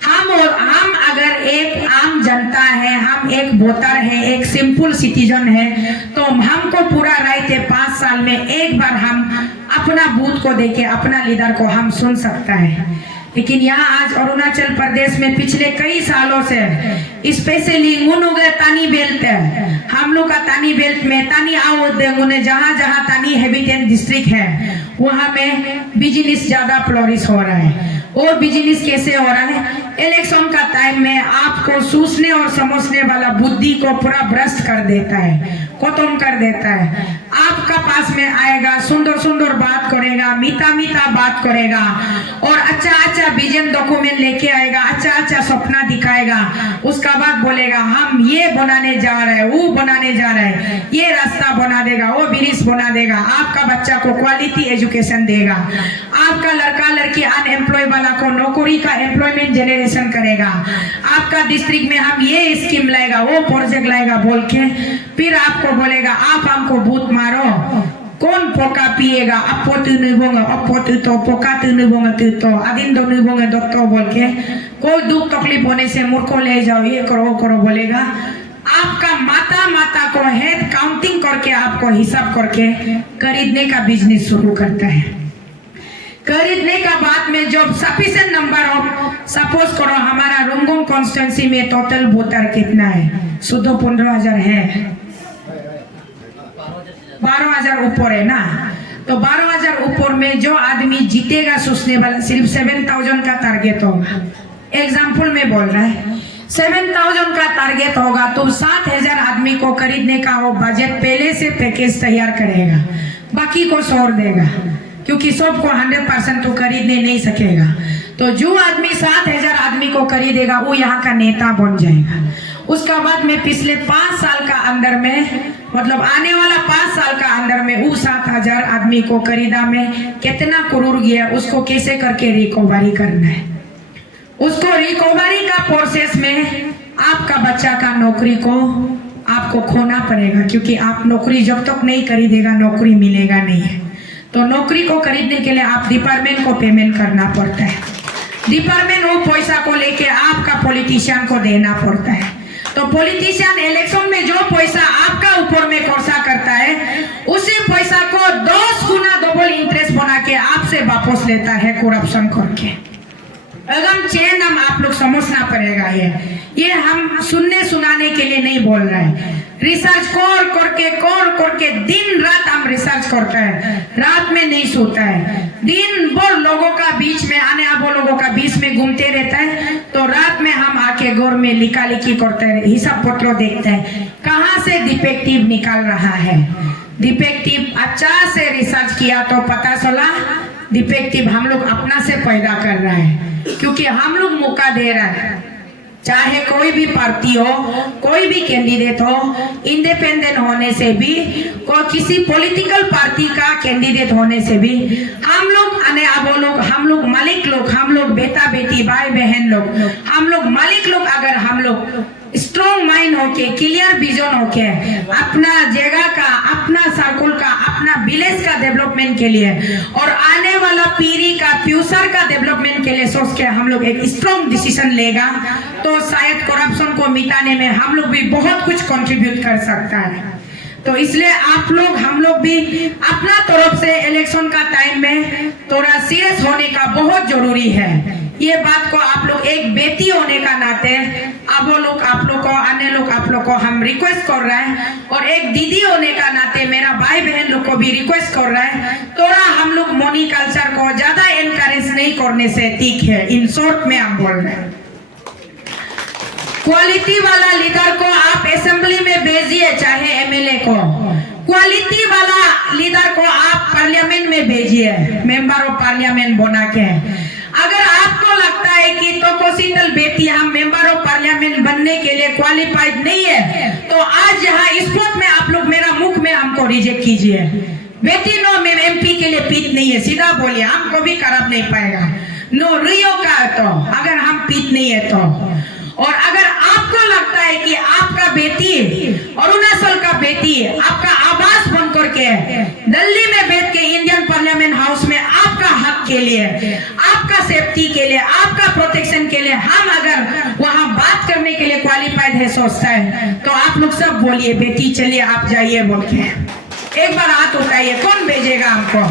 हम अगर एक आम जनता है, हम एक वोटर है, एक सिंपल सिटीजन है, तो हमको पूरा राइट है 5 साल में एक बार हम अपना बूथ को देके अपना लीडर को हम सुन सकता है। लेकिन यहाँ आज अरुणाचल प्रदेश में पिछले कई सालों से स्पेशली मुनुगे तानी बेल्ट है, हम लोग का तानी बेल्ट में तानी आओ जहाँ जहाँ तानी हैबिटेट डिस्ट्रिक्ट है वहाँ में बिजनेस ज्यादा फ्लोरिश हो रहा है। और बिजनेस कैसे हो रहा है? इलेक्शन का टाइम में आपको सोचने और समझने वाला बुद्धि को पूरा भ्रष्ट कर देता है, खत्म कर देता है। आपका पास में आएगा, सुंदर सुंदर बात करेगा, मीठा मीठा बात करेगा और अच्छा अच्छा विजन डॉक्यूमेंट लेके आएगा, अच्छा अच्छा सपना दिखाएगा। उसका बाद बोलेगा हम ये बनाने जा रहे हैं, वो बनाने जा रहे हैं, ये रास्ता बना देगा, वो ब्रिज बना देगा, आपका बच्चा को क्वालिटी एजुकेशन देगा, आपका लड़का लड़की अनएम्प्लॉय वाला को नौकरी का एम्प्लॉयमेंट जनरेशन करेगा, आपका डिस्ट्रिक्ट में हम ये स्कीम लाएगा, वो प्रोजेक्ट लाएगा बोल के फिर आपको बोलेगा आप हमको वोट मारो। कौन पोका पिएगा? अपो तू नहीं बोंगे, अपो तू तो पोका तू नहीं बोंगे, तू तो अदिन दो नहीं बोंगे दोस्तों बोल के कोई दुख तकलीफ होने से मुर्खो ले जाओ, ये करो वो करो बोलेगा। आपका माता को हेड काउंटिंग करके आपको हिसाब करके खरीदने का बिजनेस शुरू करता है। खरीदने का बाद में जब सफिशिएंट नंबर ऑफ सपोज करो हमारा रुंगोंग कॉन्स्टिट्यूंसी में टोटल वोटर कितना है, शुद्ध 15,000 है, 12,000 ऊपर है ना, तो 12,000 ऊपर में जो आदमी जीतेगा सोचने वाला सिर्फ 7,000 का टारगेट होगा। एग्जाम्पल में बोल रहा है 7,000 का टारगेट होगा तो 7,000 आदमी को खरीदने का वो बजट पहले से पैकेज तैयार करेगा, बाकी को छोड़ देगा क्योंकि सबको 100% तो खरीदने नहीं सकेगा। तो जो आदमी 7,000 आदमी को खरीदेगा वो यहाँ का नेता बन जाएगा। उसका बाद में पिछले 5 साल का अंदर में मतलब आने वाला 5 साल का अंदर में वो 7,000 आदमी को खरीदा में कितना करोड़ गया उसको कैसे करके रिकवरी करना है। उसको रिकवरी का प्रोसेस में आपका बच्चा का नौकरी को आपको खोना पड़ेगा क्योंकि आप नौकरी जब तक नहीं खरीदेगा नौकरी मिलेगा नहीं है। तो नौकरी को खरीदने के लिए आप डिपार्टमेंट को पेमेंट करना पड़ता है। डिपार्टमेंट वो पैसा को लेके आपका पॉलिटिशियन को देना पड़ता है। तो पॉलिटिशियन इलेक्शन में जो पैसा आपका ऊपर में खर्चा करता है उसी पैसा को 10 गुना डबल इंटरेस्ट बना के आपसे वापस लेता है करप्शन करके। एकदम चेन हम आप लोग समझना पड़ेगा। ये हम सुनने सुनाने के लिए नहीं बोल रहे हैं। रिसर्च कर करके दिन रात हम रिसर्च करते हैं, रात में नहीं सोता है, दिन भर लोगों का बीच में आने वो लोगों का बीच में घूमते रहता है। तो रात में हम आके घर में लिखा लिखी करते हैं, हिसाब पत्र देखते हैं कहाँ से डिफेक्टिव निकाल रहा है। डिफेक्टिव अच्छा से रिसर्च किया तो पता चला डिफेक्टिव हम लोग अपना से पैदा कर रहा है क्योंकि हम लोग मौका दे रहा है। चाहे कोई भी पार्टी हो, कोई भी कैंडिडेट हो, इंडिपेंडेंट होने से भी कोई किसी पॉलिटिकल पार्टी का कैंडिडेट होने से भी हम लोग आने अब लोग हम लोग मालिक लोग, हम लोग बेटा बेटी भाई बहन लोग, हम लोग मालिक लोग अगर हम लोग स्ट्रॉन्ग माइंड होके क्लियर विजन होके अपना जगह का, अपना सर्कल का, अपना विलेज का डेवलपमेंट के लिए और आने वाला पीढ़ी का फ्यूचर का डेवलपमेंट के लिए सोच के हम लोग एक स्ट्रॉन्ग डिसीजन लेगा तो शायद करप्शन को मिटाने में हम लोग भी बहुत कुछ कंट्रीब्यूट कर सकता है। तो इसलिए आप लोग हम लोग भी अपना तरफ से इलेक्शन का टाइम में थोड़ा सीरियस होने का बहुत जरूरी है। ये बात को आप लोग एक बेटी होने का नाते अब वो लोग आप लोग को अन्य लोग आप लोग को हम रिक्वेस्ट कर रहे हैं और एक दीदी होने का नाते मेरा भाई बहन लोग को भी रिक्वेस्ट कर रहे हैं थोड़ा हम लोग मनी कल्चर को ज्यादा एनकरेज नहीं करने से ठीक है। इन शॉर्ट में हम बोल रहे हैं क्वालिटी वाला लीडर को आप असेंबली में भेजिए चाहे एमएलए को, क्वालिटी वाला लीडर को आप पार्लियामेंट में भेजिए मेंबर ऑफ पार्लियामेंट बना के। अगर आपको लगता है कि तोकोसिंदल बेटी हम मेंबर ऑफ पार्लियामेंट बनने के लिए क्वालिफाइड नहीं है तो आज यहाँ स्पॉट में आप लोग मेरा मुख में हमको रिजेक्ट कीजिए। बेटी नो में एमपी के लिए पीट नहीं है, सीधा बोलिए, हमको भी खराब नहीं पाएगा। नो रियो का तो अगर हम पीट नहीं है तो। और अगर आपको लगता है कि आपका बेटी अरुणाचल का बेटी आपका आवाज बन करके दिल्ली में बैठ के इंडियन पार्लियामेंट हाउस में आपका हक के लिए, आपका सेफ्टी के लिए, आपका प्रोटेक्शन के लिए हम अगर वहां बात करने के लिए क्वालिफाइड है सोचता है तो आप लोग सब बोलिए बेटी चलिए आप जाइए बोल के एक बार हाथ उठाइए, कौन भेजेगा हमको?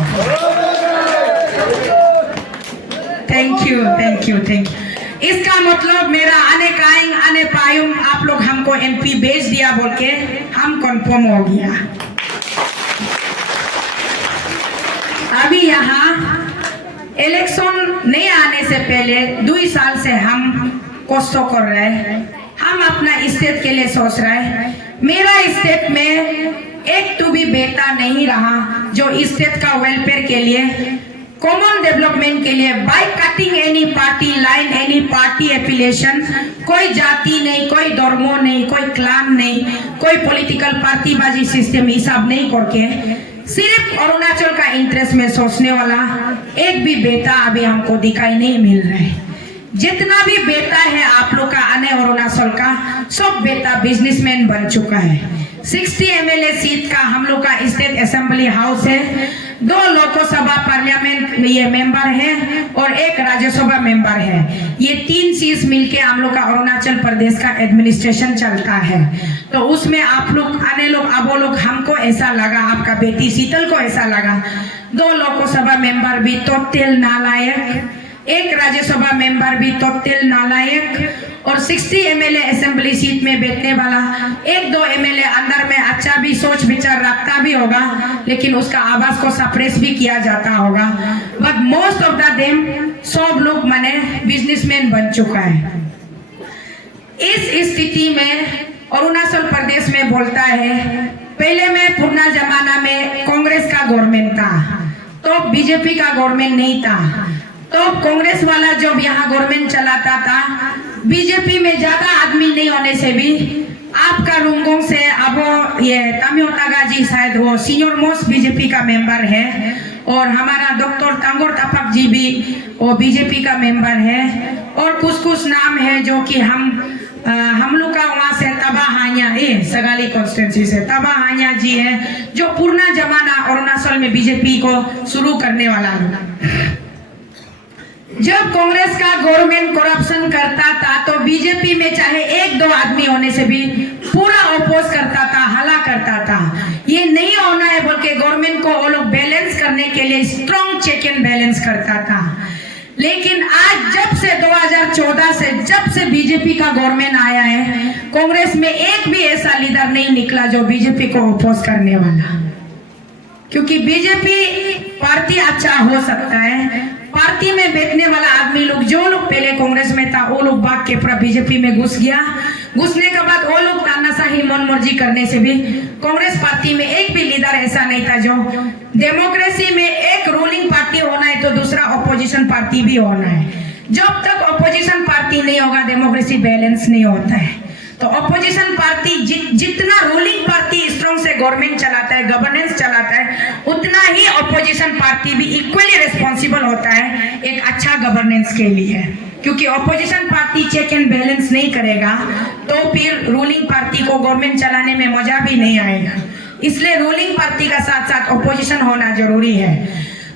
Thank you thank you thank you. इसका मतलब मेरा आने काइंग आने पायुम आप लोग हमको एमपी भेज दिया बोल के हम कंफर्म हो गया। अभी यहाँ इलेक्शन नहीं आने से पहले 2 साल से हम कष्ट कर रहे हैं, हम अपना स्टेट के लिए सोच रहे हैं। मेरा स्टेट में एक तो भी बेटा नहीं रहा जो स्टेट का वेलफेयर के लिए कॉमन डेवलपमेंट के लिए by cutting any party line any party affiliation, कोई जाति नहीं, कोई धर्म नहीं, कोई क्लान नहीं, कोई पॉलिटिकल पार्टी बाजी सिस्टम हिसाब नहीं करके सिर्फ अरुणाचल का इंटरेस्ट में सोचने वाला एक भी बेटा अभी हमको दिखाई नहीं मिल रहा है। जितना भी बेटा है आप लोग का आने अरुणाचल का सब बेटा बिजनेसमैन बन चुका है, 60 एमएलए सीट का हम लोग का स्टेट असेंबली हाउस है, 2 लोकसभा पार्लियामेंट ये मेंबर है और 1 राज्यसभा मेंबर है। ये 3 सीट मिलके हम लोग का अरुणाचल प्रदेश का एडमिनिस्ट्रेशन चलता है। तो उसमें आप लोग आने लोग अब वो लोग हमको ऐसा लगा, आपका बेटी शीतल को ऐसा लगा 2 लोकसभा मेंबर भी तोतेल नालायक, 1 राज्यसभा मेंबर भी तोतेल नालायक और 60 एमएलए असेंबली सीट में बैठने वाला 1-2 एमएलए अंदर में अच्छा भी सोच विचार रखता भी होगा, लेकिन उसका आवाज को सप्रेस भी किया जाता होगा। But most of the them सब लोग माने बिजनेसमैन बन चुका है। इस स्थिति में अरुणाचल प्रदेश में बोलता है, पहले में पुराना जमाना में कांग्रेस का गवर्नमेंट था, तो बीजेपी का गवर्नमेंट नहीं था। तो कांग्रेस वाला जब यहाँ गवर्नमेंट चलाता था, बीजेपी में ज्यादा आदमी नहीं होने से भी आपका रुंगोंग से अब ये तामियो तागाजी शायद वो सीनियर मोस्ट बीजेपी का मेंबर है और हमारा डॉक्टर तांगोर तापक जी भी वो बीजेपी का मेंबर है और कुछ नाम है जो कि हम लोग का वहाँ से तबाहानिया सगाली कॉन्स्टिट्यूंसी से तबाहानिया जी है, जो पुराना जमाना अरुणाचल में बीजेपी को शुरू करने वाला है। जब कांग्रेस का गवर्नमेंट करप्शन करता था तो बीजेपी में चाहे 1-2 आदमी होने से भी पूरा अपोज करता था, हल्ला करता था। ये नहीं होना है बोल के गवर्नमेंट को वो लोग बैलेंस करने के लिए स्ट्रॉन्ग चेक एंड बैलेंस करता था। लेकिन आज जब से 2014 से जब से बीजेपी का गवर्नमेंट आया है, कांग्रेस में एक भी ऐसा लीडर नहीं निकला जो बीजेपी को अपोज करने वाला। क्योंकि बीजेपी पार्टी अच्छा हो सकता है, पार्टी में बैठने वाला आदमी लोग जो लोग पहले कांग्रेस में था वो लोग भाग के पूरा बीजेपी में घुस गया। घुसने के बाद वो लोग तानाशाही मनमर्जी करने से भी कांग्रेस पार्टी में एक भी लीडर ऐसा नहीं था जो डेमोक्रेसी में एक रूलिंग पार्टी होना है तो दूसरा ऑपोजिशन पार्टी भी होना है। जब तक ऑपोजिशन पार्टी नहीं होगा डेमोक्रेसी बैलेंस नहीं होता है। तो ऑपोजिशन पार्टी जितना रूलिंग पार्टी स्ट्रॉन्ग से गवर्नमेंट चलाता है, गवर्नेंस चलाता है, उतना ही ऑपोजिशन पार्टी भी इक्वली रिस्पॉन्सिबल होता है एक अच्छा गवर्नेंस के लिए। क्योंकि opposition party check and balance नहीं करेगा तो फिर रूलिंग पार्टी को गवर्नमेंट चलाने में मजा भी नहीं आएगा। इसलिए रूलिंग पार्टी का साथ साथ ऑपोजिशन होना जरूरी है।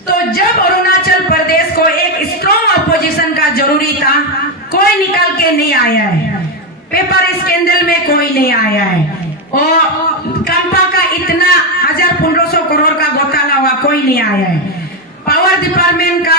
तो जब अरुणाचल प्रदेश को एक स्ट्रॉन्ग ऑपोजिशन का जरूरी था, कोई निकल के नहीं आया है। पेपर स्कैंडल में कोई नहीं आया है और कंपा का इतना 1500 करोड़ का घोटाला हुआ, कोई नहीं आया है। पावर डिपार्टमेंट का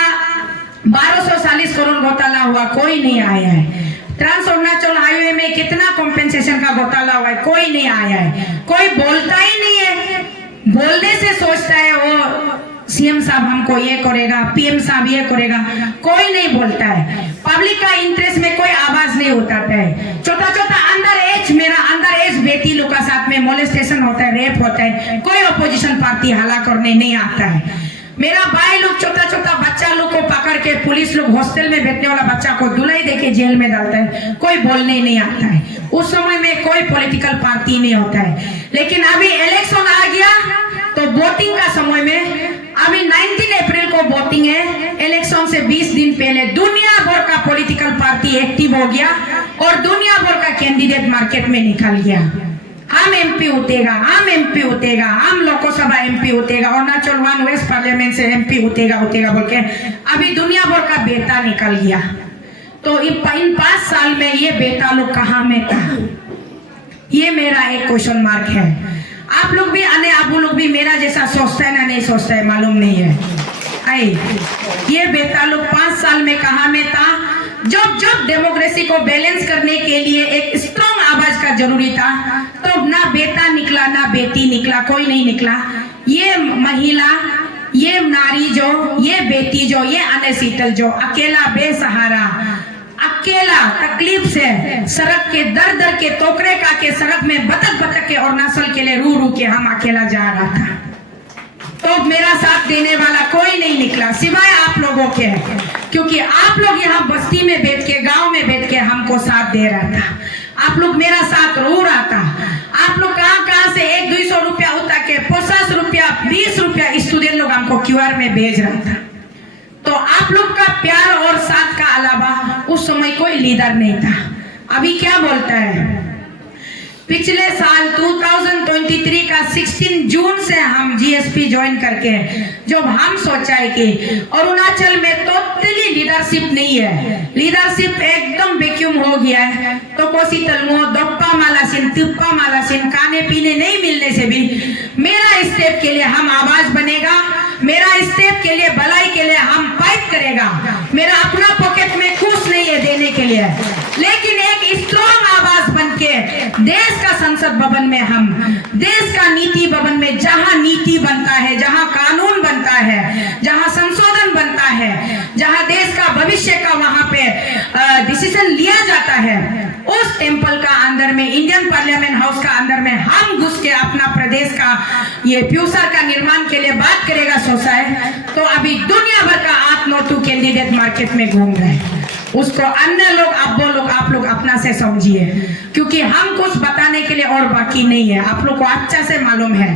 1240 करोड़ घोटाला हुआ, कोई नहीं आया है। ट्रांस अरुणाचल हाईवे में कितना कॉम्पेंसेशन का घोटाला हुआ है, कोई नहीं आया है। कोई बोलता ही नहीं है, बोलने से सोचता है वो सीएम साहब हमको ये करेगा, पीएम साहब ये करेगा, कोई नहीं बोलता है। पब्लिक का इंटरेस्ट में कोई आवाज नहीं उठाता है। छोटा अंडर एज बेटी लोग का साथ में मोलेस्टेशन होता है, रेप होता है, कोई अपोजिशन पार्टी हल्ला करने नहीं आता है। मेरा भाई लोग छोटा बच्चा लोग को पकड़ के पुलिस लोग हॉस्टल में बैठने वाला बच्चा को धुलाई देके जेल में डालता है, कोई बोलने नहीं आता है। उस समय में कोई पॉलिटिकल पार्टी नहीं होता है। लेकिन अभी इलेक्शन आ गया तो वोटिंग का समय में अभी 19 अप्रैल को वोटिंग है। इलेक्शन से 20 दिन पहले दुनिया भर का पॉलिटिकल पार्टी एक्टिव हो गया और दुनिया भर का कैंडिडेट मार्केट में निकल गया। हम एमपी उठेगा, हम लोकसभा एमपी उठेगा, अरुणाचल 1 वेस्ट पार्लियामेंट से एमपी उठेगा बोल के अभी दुनिया भर का बेटा निकल गया। तो इन 5 साल में ये बेटा लोग कहाँ में था, ये मेरा एक क्वेश्चन मार्क है। आप लोग भी आप लोग भी मेरा जैसा सोचता है ना नहीं सोचता है मालूम नहीं है। ये बेटा लोग 5 साल में कहाँ में था, जब डेमोक्रेसी को बैलेंस करने के लिए एक स्ट्रॉन्ग आवाज का जरूरी था, तो ना बेटा निकला ना बेटी निकला, कोई नहीं निकला। ये महिला, ये नारी जो, ये बेटी जो, ये अने शीतल जो अकेला बेसहारा, अकेला तकलीफ से सड़क के दर के टोकरे का के सड़क में बतक के अरुणाचल के लिए रू के हम अकेला जा रहा था। तो मेरा साथ देने वाला कोई नहीं निकला सिवाय आप लोगों के, क्योंकि आप लोग यहाँ बस्ती में बैठ के, गांव में बैठ के हमको साथ दे रहा था। आप लोग मेरा साथ रो रहा था। आप लोग कहाँ से 100-200 रुपया उठा के 50 रुपया 20 रुपया स्टूडेंट लोग हमको क्यूआर में भेज रहा था। तो आप लोग का प्यार और साथ का अलावा उस समय कोई लीडर नहीं था। अभी क्या बोलता है, पिछले साल 2023 का 16 जून से हम जीएसपी ज्वाइन करके जब हम सोचा है कि अरुणाचल में टोटली लीडरशिप नहीं है, लीडरशिप एकदम वैक्यूम हो गया है, तो कोसी तलमो दप्पा मालासिन तुप्पा मालासिन खाने पीने नहीं मिलने से भी मेरा स्टेप के लिए हम आवाज बनेगा, मेरा स्टेप के लिए भलाई के लिए हम फाइट करेगा। मेरा अपना पॉकेट में कुछ नहीं है देने के लिए, लेकिन एक स्ट्रॉन्ग आवाज बनके देश का संसद भवन में हम देश का नीति भवन में जहां नीति बनता है, जहां कानून बनता है, जहां संशोधन बनता है, जहां देश का भविष्य का वहां पे डिसीजन लिया जाता है, उस टेम्पल का अंदर में इंडियन पार्लियामेंट हाउस का अंदर में हम घुस के अपना प्रदेश का ये फ्यूचर का निर्माण के लिए बात करेगा सोचा है। तो अभी दुनिया भर का 892 कैंडिडेट मार्केट में घूम रहे हैं, उसको अन्य लोग आप लोग अपना से समझिए, क्योंकि हम कुछ बताने के लिए और बाकी नहीं है, आप लोग को अच्छा से मालूम है।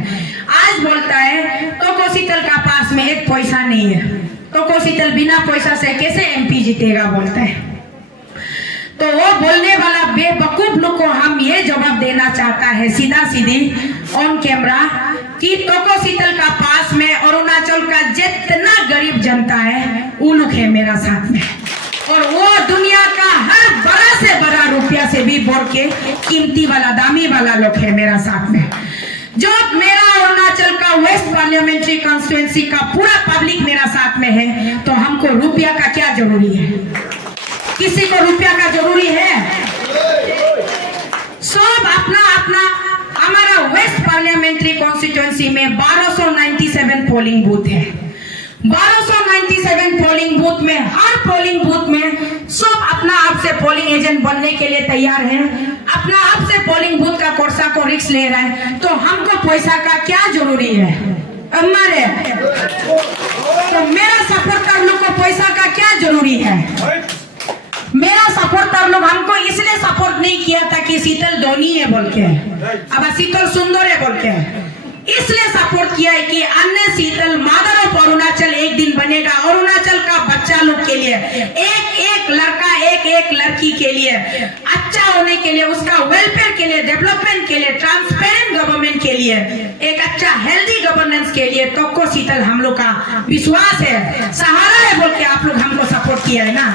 आज बोलता है तो कोसीतल का पास में एक पैसा नहीं है, तो कोसीतल बिना पैसा से कैसे एमपी जीतेगा बोलता है। तो वो बोलने वाला बेवकूफ लोग को हम ये जवाब देना चाहता है सीधा सीधी ऑन कैमरा कि तोकोसीतल का पास में अरुणाचल का जितना गरीब जनता है वो लोग है मेरा साथ में, और वो दुनिया का हर बड़ा से बड़ा रुपया से भी बढ़ के कीमती वाला दामी वाला लोग है मेरा साथ में। जो मेरा अरुणाचल का वेस्ट पार्लियामेंट्री कॉन्स्टिट्यूएंसी का पूरा पब्लिक मेरा साथ में है, तो हमको रुपया का क्या जरूरी है? किसी को रुपया का जरूरी है? सब अपना अपना। हमारा वेस्ट पार्लियामेंट्री कॉन्स्टिट्यूएंसी में 1297 पोलिंग बूथ है, 1297 पोलिंग बूथ में हर पोलिंग बूथ में सब अपना आप से पोलिंग एजेंट बनने के लिए तैयार है, अपना आप से पोलिंग बूथ का कोर्सा को रिस्क ले रहा है। तो हमको पैसा का क्या जरूरी है? हमारे तो मेरा सपोर्टर लोग को पैसा का क्या जरूरी है? मेरा सपोर्टर लोग हमको इसलिए सपोर्ट नहीं किया था कि शीतल धोनी है बोल के, अब शीतल सुंदर है बोल के, इसलिए सपोर्ट किया है कि अन्य शीतल मदर ऑफ अरुणाचल एक दिन बनेगा। अरुणाचल का बच्चा लोग के लिए एक एक लड़का एक एक लड़की के लिए अच्छा होने के लिए, उसका वेलफेयर के लिए, डेवलपमेंट के लिए, ट्रांसपेरेंट गवर्नमेंट के लिए, एक अच्छा हेल्दी गवर्नेंस के लिए तो शीतल हम लोग का विश्वास है, सहारा है बोल के आप लोग हमको सपोर्ट किया है ना।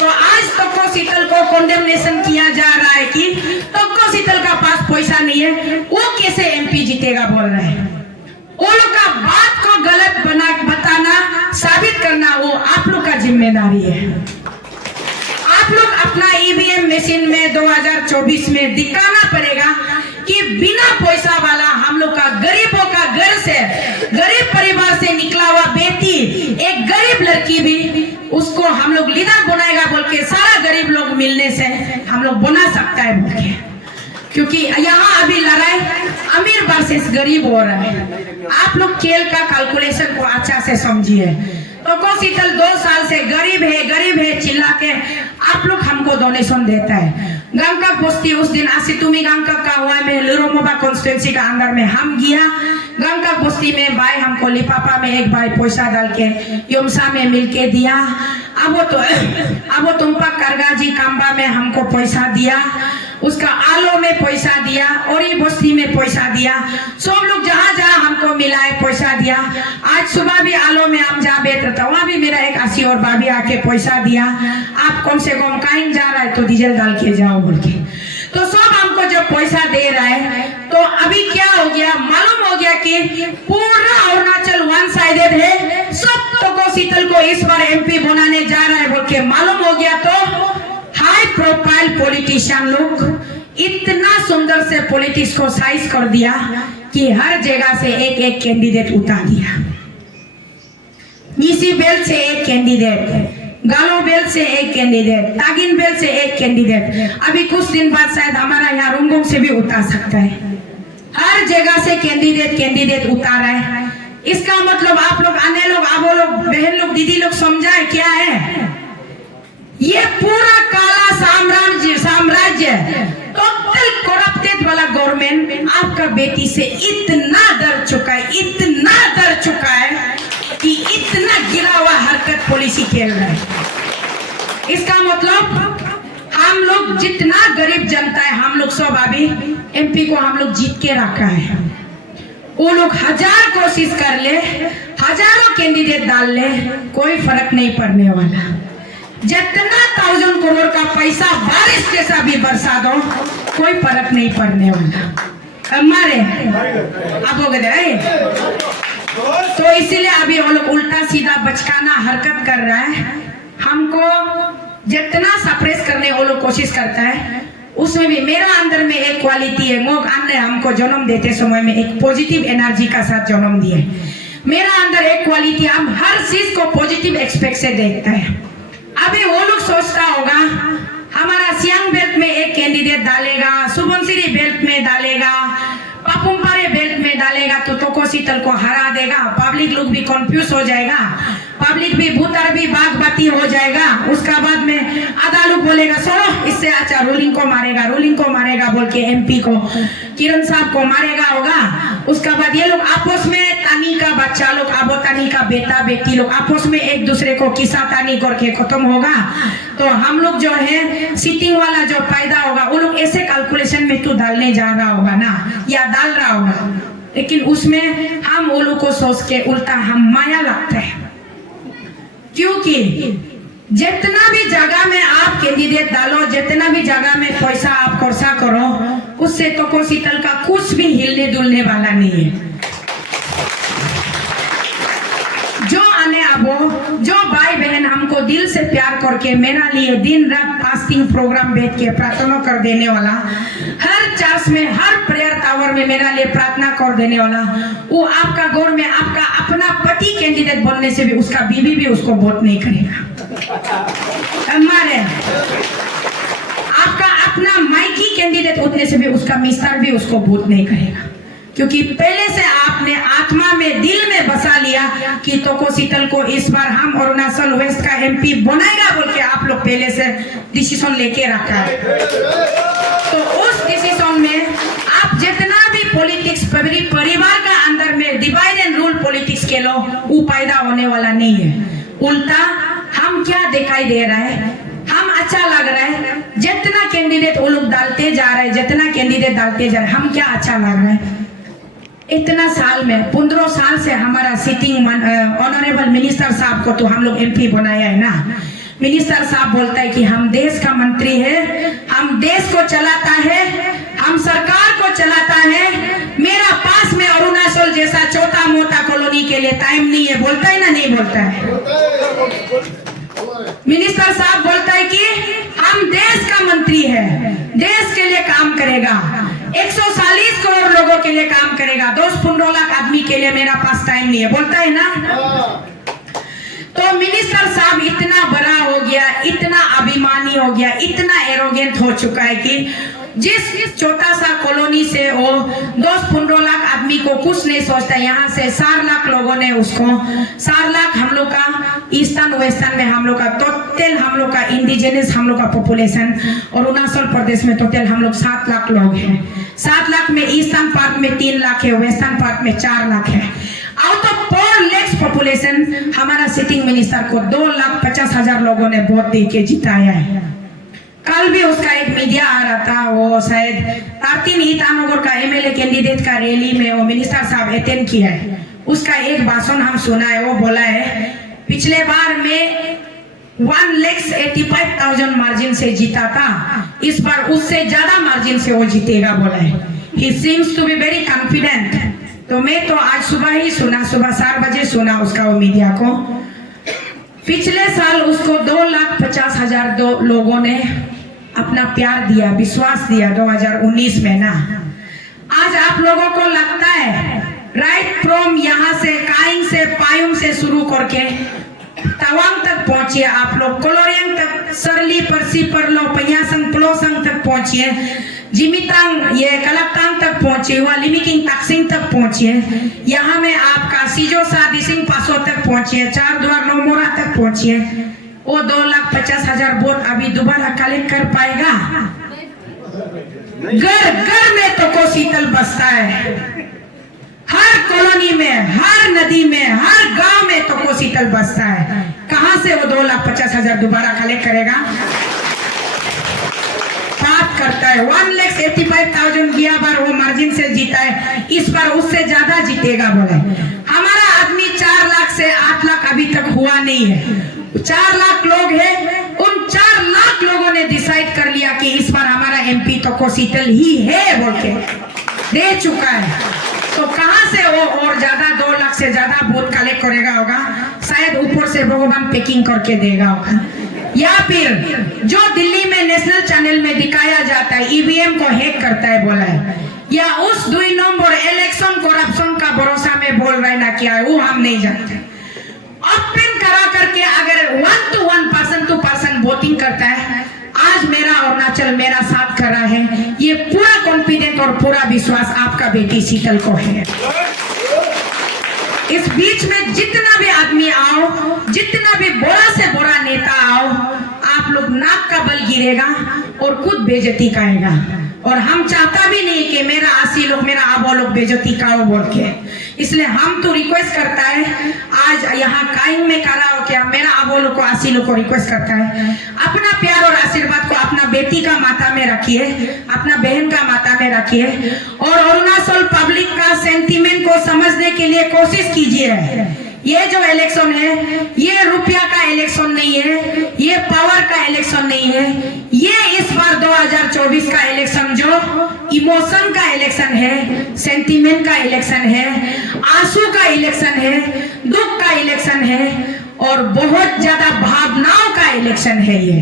तो आज तो शीतल को कंडेमनेशन किया जा रहा है कि तो शीतल का पास पैसा नहीं है, वो कैसे एमपी जीतेगा बोल रहे हैं। वो लोग का बात को गलत बताना, साबित करना वो आप लोग का जिम्मेदारी है। आप लोग अपना ईवीएम मशीन में 2024 में दिखाना पड़ेगा कि बिना पैसा वाला हम लोग का गरीबों का घर से, गरीब परिवार से निकला हुआ बेटी, एक गरीब लड़की भी उसको हम लोग लीडर बनाएगा बोल के, सारा गरीब लोग मिलने से हम लोग बना सकता है बोल के, क्योंकि यहाँ अभी लड़ाई अमीर वर्सेस गरीब हो रहा है। आप लोग खेल का कैलकुलेशन को अच्छा से समझिए। तो शीतल 2 साल से गरीब है चिल्ला के आप लोग हमको डोनेशन देता है। गंगक बस्ती उस दिन आसितुमी गंगक का हुआ में लुरोमोबा कॉन्स्टिट्यूएंसी का अंदर में हम गया गंगक बस्ती में, भाई हमको लिपापा में एक भाई पैसा डाल के योमसा में मिलके दिया। अब वो तुम्पा करगाजी काम्बा में हमको पैसा दिया, उसका आलो में पैसा दिया, और ये बस्ती में पैसा दिया, सब लोग जहाँ जहाँ हमको मिला है पैसा दिया। आज सुबह भी आलो में हम जहाँ बैठ रहा था वहाँ भी मेरा एक 80 और भाभी आके पैसा दिया, आप कम से कम कहीं जा रहा है तो डीजल डाल के जाओ बोल के। तो सब हमको जब पैसा दे रहा है तो अभी क्या हो गया, मालूम हो गया कि पूरा अरुणाचल वन साइडेड है, सब तो शीतल को इस बार एमपी बनाने जा रहा है बोल के मालूम हो गया। तो हाई प्रोफाइल पॉलिटिशियन लोग इतना सुंदर से पॉलिटिक्स को साइज कर दिया कि हर जगह से एक एक कैंडिडेट उतार दिया। नीसी बेल्ट से एक कैंडिडेट, गालो बेल्ट से एक कैंडिडेट, तागिन बेल्ट से एक कैंडिडेट, अभी कुछ दिन बाद शायद हमारा यहाँ रुंगोंग से भी उतार सकता है। हर जगह से कैंडिडेट उतारा है। इसका मतलब आप लोग, अन्य लोग, आप लोग, बहन लोग, दीदी लोग समझाए क्या है? ये पूरा काला साम्राज्य टोटल करप्टेड वाला गवर्नमेंट आपका बेटी से इतना डर चुका है कि इतना गिरा हुआ हरकत पॉलिसी खेल रहा है। इसका मतलब हम लोग लोग जितना गरीब जनता है, हम लोग सब अभी एमपी को हम लोग जीत के रखा है। वो लोग 1000 कोशिश कर ले, हजारों कैंडिडेट डाल ले, कोई फर्क नहीं पड़ने वाला। जितना 1000 करोड़ का पैसा बारिश जैसा भी बरसा दो, कोई फर्क नहीं पड़ने वाला। हमारे अब हो गए, तो इसीलिए अभी वो लोग उल्टा सीधा बचकाना हरकत कर रहा है। हमको जितना सप्रेस करने वो लोग कोशिश करता है, उसमें भी मेरा अंदर में एक क्वालिटी है। मोग अन्य हमको जन्म देते समय में एक पॉजिटिव एनर्जी का साथ जन्म दिए। मेरा अंदर एक क्वालिटी, हम हर चीज को पॉजिटिव एक्सपेक्ट से देखता है। अभी वो लोग सोचता होगा हमारा सियांग बेल्ट में एक कैंडिडेट डालेगा, सुबनसिरी बेल्ट में डालेगा, पापुमपारे बेल्ट में डालेगा तो तोको शीतल को हरा देगा। पब्लिक लोग भी कंफ्यूज हो जाएगा, पब्लिक भी भूतर भी बागबाती हो जाएगा। उसका बाद में आधा लोग बोलेगा सुनो इससे अच्छा रूलिंग को मारेगा बोल के एमपी को किरण साहब को मारेगा होगा। उसका बाद ये लोग आपस में तानी का बच्चा लोग, आबो तानी का बेटा बेटी लोग आपस में एक दूसरे को किसा तानी करके खत्म होगा। तो हम लोग जो है सीटिंग वाला जो फायदा होगा, वो लोग ऐसे कैलकुलेशन में तू डालने जा रहा होगा ना, या डाल रहा होगा, लेकिन उसमें हम वो लोग को सोच के उल्टा हम माया लगता है। क्योंकि जितना भी जगह में आप कैंडिडेट डालो, जितना भी जगह में पैसा आप खर्चा करो, उससे तो को शीतल का कुछ भी हिलने डुलने वाला नहीं है। जो आने आबो, जो भाई बहन हमको दिल से प्यार करके मेरा लिए दिन रात फास्टिंग प्रोग्राम बैठ के प्रार्थना कर देने वाला, हर चर्च में हर प्रेयर टावर में मेरा लिए प्रार्थना कर देने वाला, वो आपका गौर में आपका अपना पति कैंडिडेट बनने से भी उसका बीवी भी उसको वोट नहीं करेगा। हमारे आपका अपना माइकी कैंडिडेट होने से भी उसका मिस्टर भी उसको वोट नहीं करेगा। क्योंकि पहले से आपने आत्मा में दिल में बसा लिया कि तोको शीतल को इस बार हम अरुणाचल वेस्ट का एमपी बनाएगा बोल के आप लोग पहले से डिसीजन लेके रखा है। तो उस डिसीजन में आप जितना भी पॉलिटिक्स परिवार का अंदर में डिवाइड एंड रूल पॉलिटिक्स के लो, वो पैदा होने वाला नहीं है। उल्टा हम क्या दिखाई दे रहा है, हम अच्छा लग रहा है, जितना कैंडिडेट वो लोग डालते जा रहे हैं, जितना कैंडिडेट डालते जा रहे हैं, हम क्या अच्छा लग रहा है। इतना साल में 15 साल से हमारा सिटिंग ऑनरेबल मिनिस्टर साहब को तो हम लोग एमपी बनाया है ना। मिनिस्टर साहब बोलता है कि हम देश का मंत्री है, हम देश को चलाता है, हम सरकार को चलाता है, मेरा पास में अरुणाचल जैसा छोटा मोटा कॉलोनी के लिए टाइम नहीं है। बोलता है ना, नहीं बोलता है। मिनिस्टर साहब बोलता है कि हम देश का मंत्री है, देश के लिए काम करेगा, 140 करोड़ लोगों के लिए काम करेगा, 10-15 लाख आदमी के लिए मेरा पास टाइम नहीं है। बोलता है ना। तो मिनिस्टर साहब इतना बड़ा हो गया, इतना अभिमानी हो गया, इतना एरोगेंट हो चुका है कि जिस छोटा सा कॉलोनी से वो 10-15 लाख आदमी को कुछ नहीं सोचता, यहाँ से 4 लाख लोगों ने उसको 4 लाख हम लोग का ईस्टर्न वेस्टर्न में हम लोग का टोटल हम लोग का इंडिजिनस हम लोग का पॉपुलेशन अरुणाचल प्रदेश में टोटल हम लोग 7 लाख लोग हैं। 7 लाख में ईस्टर्न पार्ट में 3 लाख है, वेस्टर्न पार्ट में 4 लाख है। आउट ऑफ 4 लाख पॉपुलेशन हमारा सिटिंग मिनिस्टर को 2,50,000 लोगों ने वोट दे के जिताया है। कल भी उसका एक मीडिया आ रहा था, वो शायद तारतीन ईटानगर का एमएलए कैंडिडेट का रैली में वो मिनिस्टर साहब अटेंड किया है। उसका एक भाषण हम सुना है, वो बोला है पिछले बार में 1,85,000 मार्जिन से जीता था, इस बार उससे ज्यादा मार्जिन से वो जीतेगा बोला है। He seems to be very confident. तो मैं तो आज सुबह ही सुना, सुबह 4 बजे सुना उसका वो मीडिया को। पिछले साल उसको 2,50,000 लोगों ने अपना प्यार दिया, विश्वास दिया 2019 में ना। आज आप लोगों को लगता है राइट फ्रॉम यहाँ से काइंग से पायुम से शुरू करके तवांग तक पहुंचिए आप लोग, कोलोरियंग तक, सरली परसी परलो पयासंग प्लोसंग तक पहुंचिए, जिमितांग ये कलकतांग तक पहुंचे हुआ, लिमिकिंग तकसिंग तक पहुंचिए, यहाँ में आपका सीजो सादिसिंग पासो तक पहुंचिए, 4 द्वार नोमोरा तक पहुंचिए। वो 2,50,000 वोट अभी दोबारा कलेक्ट कर पाएगा? घर घर में तो को शीतल बसता है, हर कॉलोनी में, हर नदी में, हर गांव में तो को शीतल बसता है। कहां से वो 2,50,000 दोबारा कलेक्ट करेगा? करता है। 1,85,000 गया बार वो मार्जिन से जीता है, इस बार उससे ज्यादा जीतेगा बोले। हमारा आदमी 4 लाख से 8 लाख अभी तक हुआ नहीं है। 4 लाख लोग हैं, उन 4 लाख लोगों ने डिसाइड कर लिया कि इस बार हमारा MP तो को शीतल ही है बोल के दे चुका है। तो कहां से वो और ज्यादा 2 लाख से ज्यादा वोट कलेक्ट करेगा होगा? शायद ऊपर से भगवान पैकिंग करके देगा होगा, या फिर जो दिल्ली में नेशनल चैनल में दिखाया जाता है EVM को हैक करता है बोला है, या उस 2 नंबर इलेक्शन करप्शन का भरोसा में बोल रहे ना क्या है वो हम नहीं जानते। ओपन करा करके अगर 1 to 1 person to person voting करता है, आज मेरा अरुणाचल मेरा साथ कर रहा है, ये पूरा कॉन्फिडेंट और पूरा विश्वास आपका बेटी शीतल को है। इस बीच में जितना भी आदमी आओ, जितना भी बड़ा से बड़ा नेता आओ, आप लोग नाक का बल गिरेगा और खुद बेइज्जती करेगा। और हम चाहता भी नहीं कि मेरा 80 लोग मेरा आबो लोग बेइज्जती खाओ बोल के। इसलिए हम तो रिक्वेस्ट करता है, आज यहाँ काइंग में करा हो क्या, मेरा आबो लोग को 80 लोग को रिक्वेस्ट करता है, अपना प्यार और आशीर्वाद को अपना बेटी का माथा में रखिए, अपना बहन का माथा में रखिए, और अरुणाचल पब्लिक का सेंटीमेंट को समझने के लिए कोशिश कीजिए। ये जो इलेक्शन है, ये रुपया का इलेक्शन नहीं है, ये पावर का इलेक्शन नहीं है, ये इस बार 2024 का इलेक्शन जो इमोशन का इलेक्शन है, सेंटीमेंट का इलेक्शन है, आंसू का इलेक्शन है, दुख का इलेक्शन है, और बहुत ज्यादा भावनाओं का इलेक्शन है ये।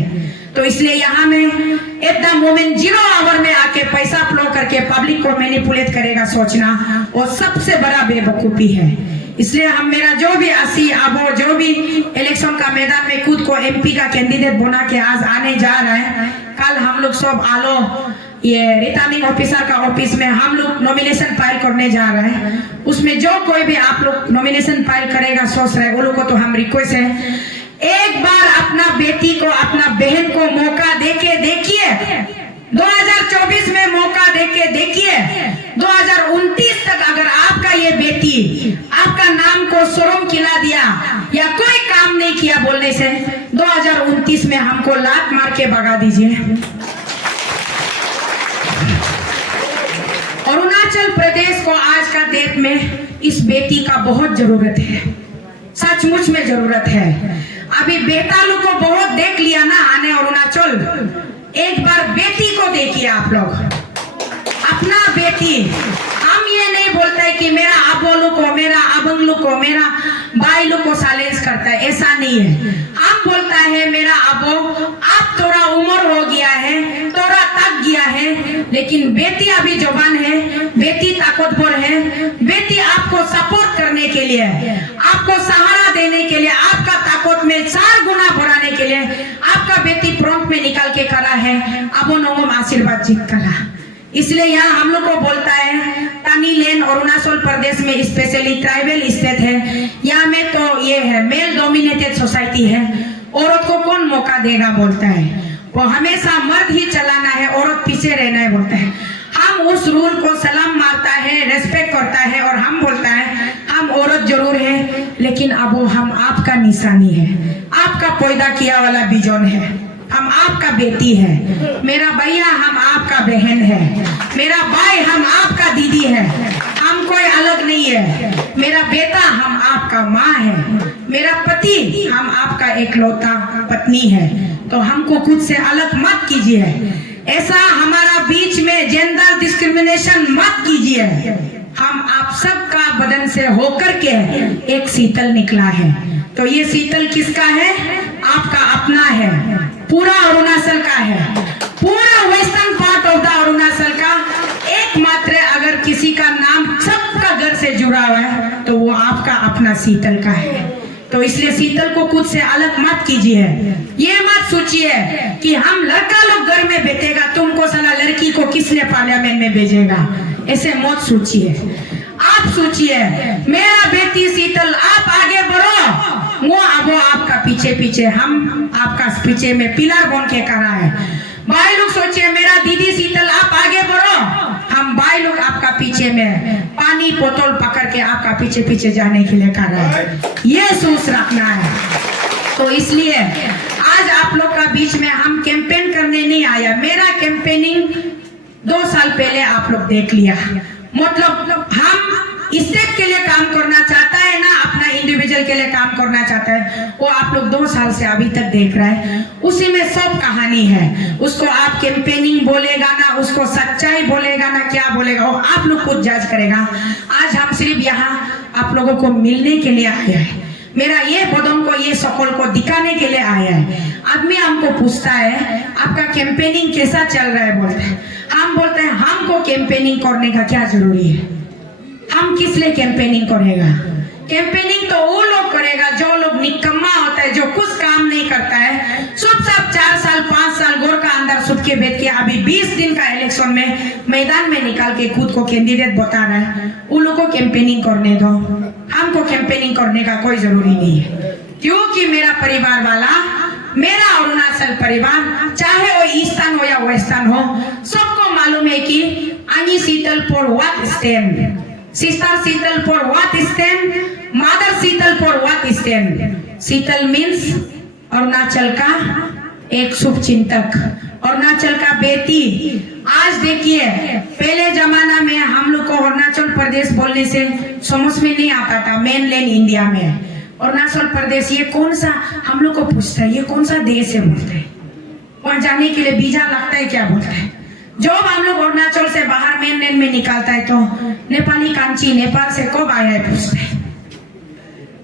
तो इसलिए यहाँ में एट द मोमेंट 0 आवर में आके पैसा फ्लो करके पब्लिक को मैनिपुलेट करेगा सोचना, वो सबसे बड़ा बेवकूफी है। इसलिए हम मेरा जो भी 80 आबो जो भी इलेक्शन का मैदान में खुद को MP का कैंडिडेट बना के आज आने जा रहा है, कल हम लोग सब आलो ये रिटर्निंग ऑफिसर का ऑफिस में हम लोग नॉमिनेशन फाइल करने जा रहे हैं। उसमें जो कोई भी आप लोग नॉमिनेशन फाइल करेगा सोच रहे वो लोग को तो हम रिक्वेस्ट है, एक बार अपना बेटी को अपना बहन को मौका देके देखिए, 2024 में मौका देके देखिए। 2029 तक अगर आपका ये बेटी आपका नाम को शोरूम खिला दिया या कोई काम नहीं किया बोलने से, 2029 में हमको लात मार के भगा दीजिए। अरुणाचल प्रदेश को आज का डेट में इस बेटी का बहुत जरूरत है, सचमुच में जरूरत है। अभी बेटा लोग को बहुत देख लिया ना आने अरुणाचल, एक बार बेटी को देखिए आप लोग, अपना बेटी। हम ये नहीं बोलते है कि मेरा आबोलू को, मेरा अबंगलू को, मेरा बाइलू को साइलेंस करता है, ऐसा नहीं है। हम बोलता है मेरा अबो अब थोड़ा उम्र हो गया है, थोड़ा थक गया है, लेकिन बेटी अभी जवान है, बेटी ताकतवर है, बेटी आपको सपोर्ट करने के लिए, आपको सहारा देने के लिए, आपका ताकत में 4 गुना बढ़ाने के लिए आपका बेटी फ्रंट में निकाल के खड़ा है। अबो नोम आशीर्वाद जीत करा। इसलिए यहाँ हम लोग को बोलता है तानी लैंड अरुणाचल प्रदेश में स्पेशली ट्राइबल स्टेट है, यहाँ में तो ये है मेल डोमिनेटेड सोसाइटी है, औरत को कौन मौका देगा बोलता है, वो हमेशा मर्द ही चलाना है, औरत पीछे रहना है बोलता है। हम उस रूल को सलाम मारता है, रेस्पेक्ट करता है, और हम बोलता है हम औरत जरूर है, लेकिन अब वो हम आपका निशानी है, आपका पैदा किया वाला विजन है, हम आपका बेटी है, मेरा भैया हम आपका बहन है, मेरा भाई हम आपका दीदी है, हम कोई अलग नहीं है, मेरा बेटा हम आपका माँ है, मेरा पति हम आपका एकलौता पत्नी है। तो हमको खुद से अलग मत कीजिए, ऐसा हमारा बीच में जेंडर डिस्क्रिमिनेशन मत कीजिए। हम आप सबका बदन से होकर के एक शीतल निकला है, तो ये शीतल किसका है? आपका अपना है, पूरा अरुणाचल का है, पूरा western part of the Arunachal का। एकमात्र अगर किसी का नाम सबका घर से जुड़ा हुआ है तो वो आपका अपना शीतल का है। तो इसलिए शीतल को खुद से अलग मत कीजिए, ये मत सोचिए कि हम लड़का लोग घर में बैठेगा, तुमको साला लड़की को किसने पार्लियामेंट में भेजेगा, ऐसे मत सोचिए। आप सोचिए मेरा बेटी शीतल आप आगे बढ़ो, वो अब आपका पीछे पीछे, हम आपका पीछे में पिलर बन के खड़ा है। भाई लोग सोचिए मेरा दीदी शीतल आप आगे बढ़ो, हम भाई लोग आपका पीछे में पानी बोतल पकड़ के आपका पीछे पीछे जाने के लिए खड़ा है, ये सोच रखना है। तो इसलिए आज आप लोग का बीच में हम कैंपेन करने नहीं आया। मेरा कैंपेनिंग 2 साल पहले आप लोग देख लिया। मतलब हम स्टेट के लिए काम करना चाहता है ना, अपना इंडिविजुअल के लिए काम करना चाहता है, वो आप लोग 2 साल से अभी तक देख रहे हैं। उसी में सब कहानी है। उसको आप कैंपेनिंग बोलेगा ना, उसको सच्चाई बोलेगा ना, क्या बोलेगा वो आप लोग खुद जज करेगा। आज हम सिर्फ यहाँ आप लोगों को मिलने के लिए आया है। मेरा ये बदन को, ये शकल को दिखाने के लिए आया है। आदमी हमको पूछता है आपका कैंपेनिंग कैसा चल रहा है, बोलते हैं। हम बोलते हैं हमको कैंपेनिंग करने का क्या जरूरी है, हम किस लिए कैंपेनिंग करेगा। कैंपेनिंग तो वो लोग करेगा जो लोग निकम्मा होता है, जो कुछ काम नहीं करता है। सब 4 साल 5 साल गोर का अंदर सुट के बैठ के अभी 20 दिन का इलेक्शन में मैदान में निकाल के खुद को कैंडिडेट बता रहा है। उन लोगों को कैंपेनिंग करने दो, हमको कैंपेनिंग करने का कोई जरूरी नहीं है। क्योंकि मेरा परिवार वाला, मेरा अरुणाचल परिवार, चाहे वो ईस्टर्न हो या वेस्टर्न हो, सबको मालूम है कि आनी Sheetal for what stand, sister Sheetal for what stand, mother Sheetal for what stand. Sheetal means Arunachal का एक शुभ चिंतक, अरुणाचल का बेटी। आज देखिए, पहले जमाना में हम लोग को अरुणाचल प्रदेश बोलने से समझ में नहीं आता था। मेनलैंड इंडिया में अरुणाचल प्रदेश ये कौन सा, हम लोग को पूछता है ये कौन सा देश है, बोलते हैं। वहां जाने के लिए वीजा लगता है क्या, बोलते हैं। जब हम लोग अरुणाचल से बाहर मेनलैंड में निकालता है तो नेपाली कांची, नेपाल से कब आया है पूछते हैं।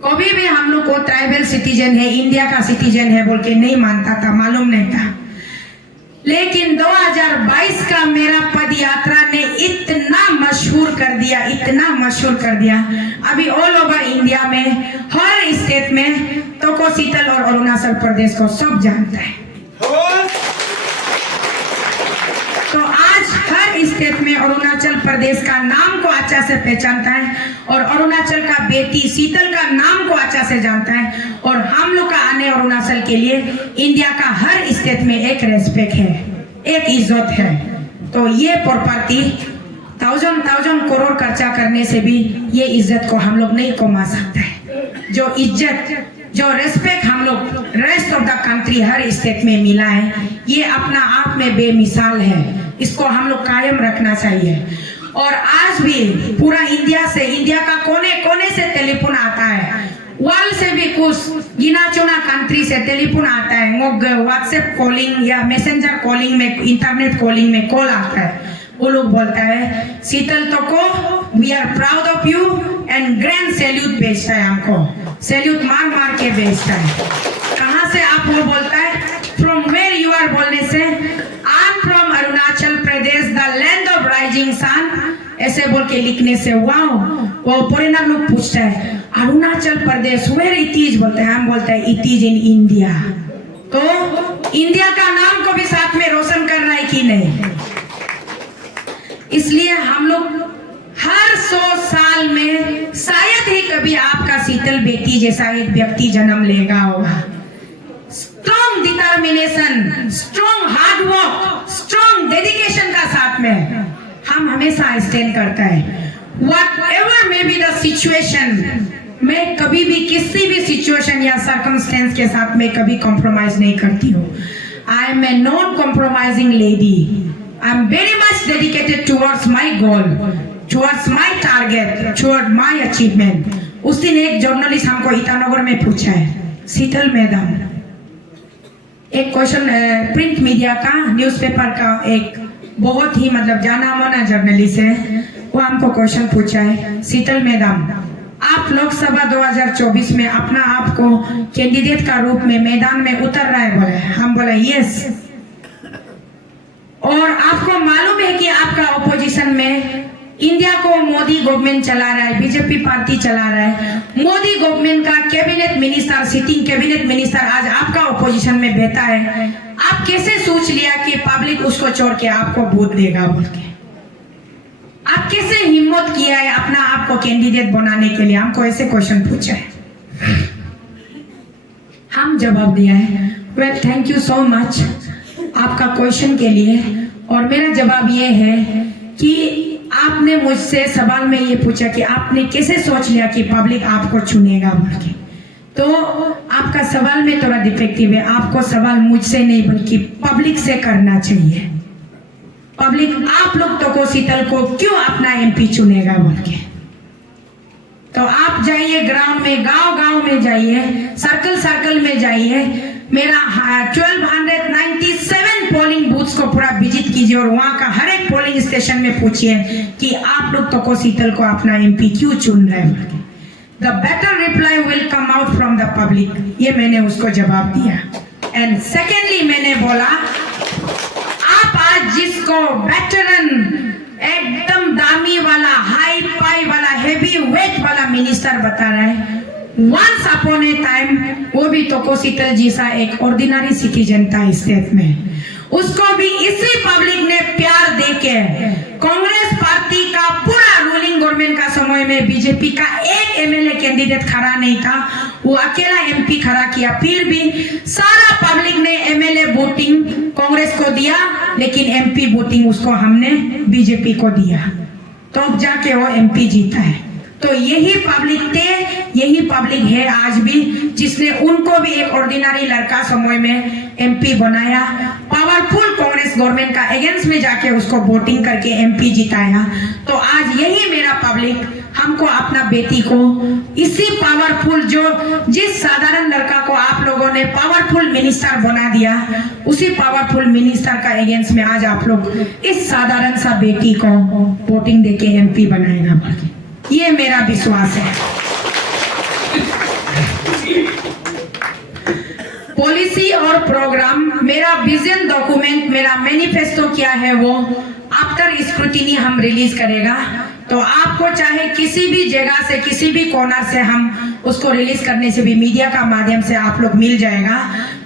कभी भी हम लोग को ट्राइबल सिटीजन है, इंडिया का सिटीजन है बोल के नहीं मानता था, मालूम नहीं था। लेकिन 2022 का मेरा पद यात्रा ने इतना मशहूर कर दिया, इतना मशहूर कर दिया। अभी ऑल ओवर इंडिया में हर स्टेट में तोको शीतल और अरुणाचल प्रदेश को सब जानता है। तो आज हर स्टेट में अरुणाचल प्रदेश का नाम को अच्छा से पहचानता है और अरुणाचल का बेटी शीतल का नाम को अच्छा से जानता है। और हम लोग का आने अरुणाचल के लिए इंडिया का हर स्टेट में एक रेस्पेक्ट है, एक इज्जत है। तो ये प्रॉपर्टी 1000 करोड़ खर्चा करने से भी ये इज्जत को हम लोग नहीं कमा सकते हैं। जो इज्जत, जो रेस्पेक्ट हम लोग rest of the country her state में मिला है, ये अपना आप में बेमिसाल है। इसको हम लोग कायम रखना चाहिए। और आज भी पूरा इंडिया से, इंडिया का कोने कोने से टेलीफोन आता है, वर्ल्ड से भी कुछ गिना चुना कंट्री से टेलीफोन आता है, व्हाट्सएप कॉलिंग या मैसेंजर कॉलिंग में, इंटरनेट कॉलिंग में कॉल आता है। वो लोग बोलता है शीतल तो को we are proud of you and grand salute भेजता है, हमको सैल्यूट मार मार के भेजता है। कहाँ से आप वो बोलता है, फ्रॉम वेयर यू आर बोलने से I am from Arunachal Pradesh the land of rising sun, ऐसे बोल के लिखने से वाओ, वो फॉरेनर लोग पूछता है Arunachal Pradesh where it is, बोलते हैं। हम बोलते हैं इट इज इन इंडिया। तो इंडिया का नाम को भी साथ में रोशन कर रहा है कि नहीं। इसलिए हम लोग हर 100 साल में शायद ही कभी आपका शीतल बेटी जैसा एक व्यक्ति जन्म लेगा होगा। Strong determination, strong hard work, strong dedication का साथ में हम हमेशा स्टैंड करता है। Whatever may be the situation, मैं कभी भी किसी भी सिचुएशन या सर्कमस्टेंस के साथ में कभी कॉम्प्रोमाइज नहीं करती हूँ। I am a non-compromising lady. I am very much dedicated towards my goal, towards my target, towards my achievement. उस दिन एक जर्नलिस्ट हमको ईटानगर में पूछा है, शीतल मैडम, एक क्वेश्चन, प्रिंट मीडिया का, न्यूज़पेपर का एक बहुत ही मतलब जाना माना जर्नलिस्ट है, वो हमको क्वेश्चन पूछा है, शीतल मैडम आप लोकसभा 2024 में अपना आप को कैंडिडेट का रूप में मैदान में उतर रहा है, बोले। हम बोले यस। और आपको मालूम है कि आपका ऑपोजिशन में इंडिया को मोदी गवर्नमेंट चला रहा है, बीजेपी पार्टी चला रहा है। मोदी गवर्नमेंट का cabinet minister, sitting cabinet minister आज आपका ऑपोजिशन में बैठा है। आप कैसे सोच लिया कि पब्लिक उसको छोड़ के आपको वोट देगा बोल के? आप कैसे हिम्मत किया है अपना आप को कैंडिडेट बनाने के लिए? हमको ऐसे क्वेश्चन पूछा है, हम जवाब दिया है well thank you so much आपका क्वेश्चन के लिए। और मेरा जवाब ये है कि आपने मुझसे सवाल में ये पूछा कि आपने कैसे सोच लिया कि पब्लिक आपको चुनेगा बोल के। तो आपका सवाल में थोड़ा डिफेक्टिव है। आपको सवाल मुझसे नहीं बल्कि पब्लिक से करना चाहिए। पब्लिक आप लोग तो शीतल को क्यों अपना एमपी चुनेगा बोल के। तो आप जाइए ग्राउंड में, गांव गांव में जाइए, सर्कल सर्कल में जाइए, मेरा 1297 पोलिंग बूथ्स को पूरा विजिट कीजिए और वहां का हर एक पोलिंग स्टेशन में पूछिए कि आप लोग तो शीतल को अपना एमपी क्यों चुन रहे हैं। The better reply will come out from the public. ये मैंने उसको जवाब दिया। एंड सेकेंडली मैंने बोला आप आज जिसको वेटरन एकदम दामी वाला, हाई पाई वाला, हेवी वेट वाला मिनिस्टर बता रहे हैं, वंस अपॉन ए टाइम वो भी तो शीतल जी सा एक ऑर्डिनरी सिटीजन था स्टेट में। उसको भी इसी पब्लिक ने प्यार देके कांग्रेस पार्टी का पूरा रूलिंग गवर्नमेंट का समय में बीजेपी का एक एमएलए कैंडिडेट खड़ा नहीं था, वो अकेला एमपी खड़ा किया। फिर भी सारा पब्लिक ने एमएलए वोटिंग कांग्रेस को दिया, लेकिन एमपी वोटिंग उसको हमने बीजेपी को दिया, तो जाके वो एमपी जीता है। तो यही पब्लिक थे, यही पब्लिक है आज भी, जिसने उनको भी एक ऑर्डिनरी लड़का समय में एमपी बनाया, पावरफुल कांग्रेस गवर्नमेंट का अगेंस्ट में जाके उसको वोटिंग करके एमपी जिताया। तो आज यही मेरा पब्लिक हमको अपना बेटी को इसी पावरफुल, जो जिस साधारण लड़का को आप लोगों ने पावरफुल मिनिस्टर बना दिया, उसी पावरफुल मिनिस्टर का अगेंस्ट में आज आप लोग इस साधारण सा बेटी को वोटिंग देके एमपी बनाएगा, ये मेरा विश्वास है। पॉलिसी और प्रोग्राम, मेरा विजन डॉक्यूमेंट, मेरा मैनिफेस्टो क्या है वो आफ्टर स्क्रूटिनी हम रिलीज करेगा। तो आपको चाहे किसी भी जगह से, किसी भी कॉर्नर से हम उसको रिलीज करने से भी मीडिया का माध्यम से आप लोग मिल जाएगा।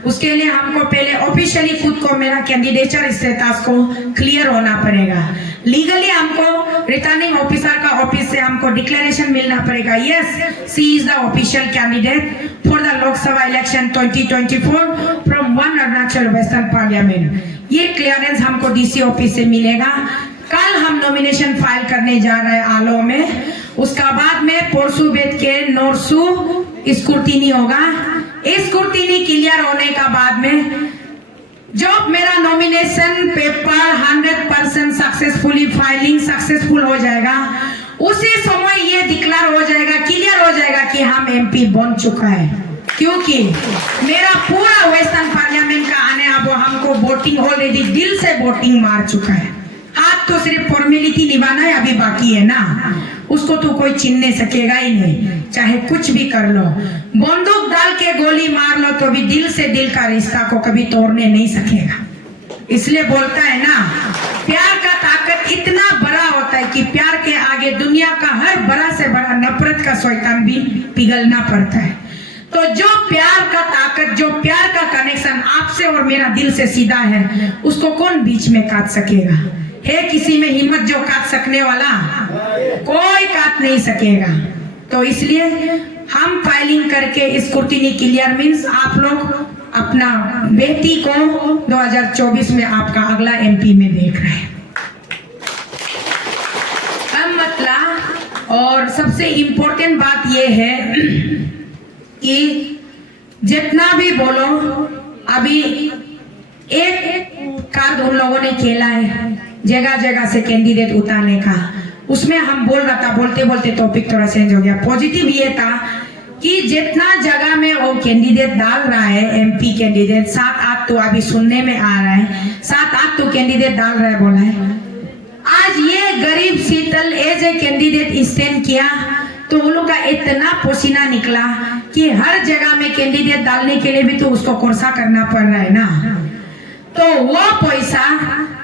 उसके लिए हमको पहले ऑफिशियली खुद को मेरा कैंडिडेचर स्टेटस को क्लियर होना पड़ेगा। लीगली हमको रिटर्निंग ऑफिसर का ऑफिस से हमको डिक्लेरेशन मिलना पड़ेगा, yes she is the official candidate for the Lok Sabha election 2024 from 1 Arunachal western parliament. ये क्लियरेंस हमको डीसी ऑफिस से मिलेगा। कल हम नॉमिनेशन फाइल करने जा रहे हैं आलो में, उसका बाद में परसों बेद के नोरसू स्क्रूटिनी होगा। स्क्रूटिनी क्लियर होने का बाद में जब मेरा nomination paper 100% successfully filing successful हो जाएगा, उसी समय ये डिक्लेयर हो जाएगा, क्लियर हो जाएगा कि हम एमपी बन चुका है, क्योंकि मेरा पूरा वेस्टर्न पार्लियामेंट का आने अब हमको वोटिंग ऑलरेडी दिल से वोटिंग मार चुका है। हाथ तो सिर्फ फॉर्मेलिटी निभाना है, अभी बाकी है ना, उसको तो कोई छीन नहीं सकेगा ही नहीं, चाहे कुछ भी कर लो। बंदूक डाल के गोली मार लो तो भी दिल से दिल का रिश्ता को कभी तोड़ने नहीं सकेगा। इसलिए बोलता है ना, प्यार का ताकत इतना बड़ा होता है कि प्यार के आगे दुनिया का हर बड़ा से बड़ा नफरत का शैतान भी पिघलना पड़ता है। तो जो प्यार का ताकत, जो प्यार का कनेक्शन आपसे और मेरा दिल से सीधा है, उसको कौन बीच में काट सकेगा? है किसी में हिम्मत जो काट सकने वाला? कोई काट नहीं सकेगा। तो इसलिए हम फाइलिंग करके स्क्रूटिनी क्लियर मींस आप लोग अपना बेटी को 2024 में आपका अगला एमपी में देख रहे हैं। अब मतलब और सबसे इम्पोर्टेंट बात यह है कि जितना भी बोलो, अभी एक कार्ड उन लोगों ने खेला है जगह जगह से कैंडिडेट उतारने का, उसमें हम बोल रहा था, बोलते बोलते टॉपिक थोड़ा चेंज हो गया। पॉजिटिव ये था कि जितना जगह में वो कैंडिडेट डाल रहा है, एमपी कैंडिडेट 7-8 तो अभी सुनने में आ रहा है, 7-8 तो कैंडिडेट डाल रहा है बोला है। आज ये गरीब शीतल एज ए कैंडिडेट स्टैंड किया तो उन लोग का इतना पसीना निकला कि हर जगह में कैंडिडेट डालने के लिए भी तो उसको कोर्सा करना पड़ रहा है ना। तो वो पैसा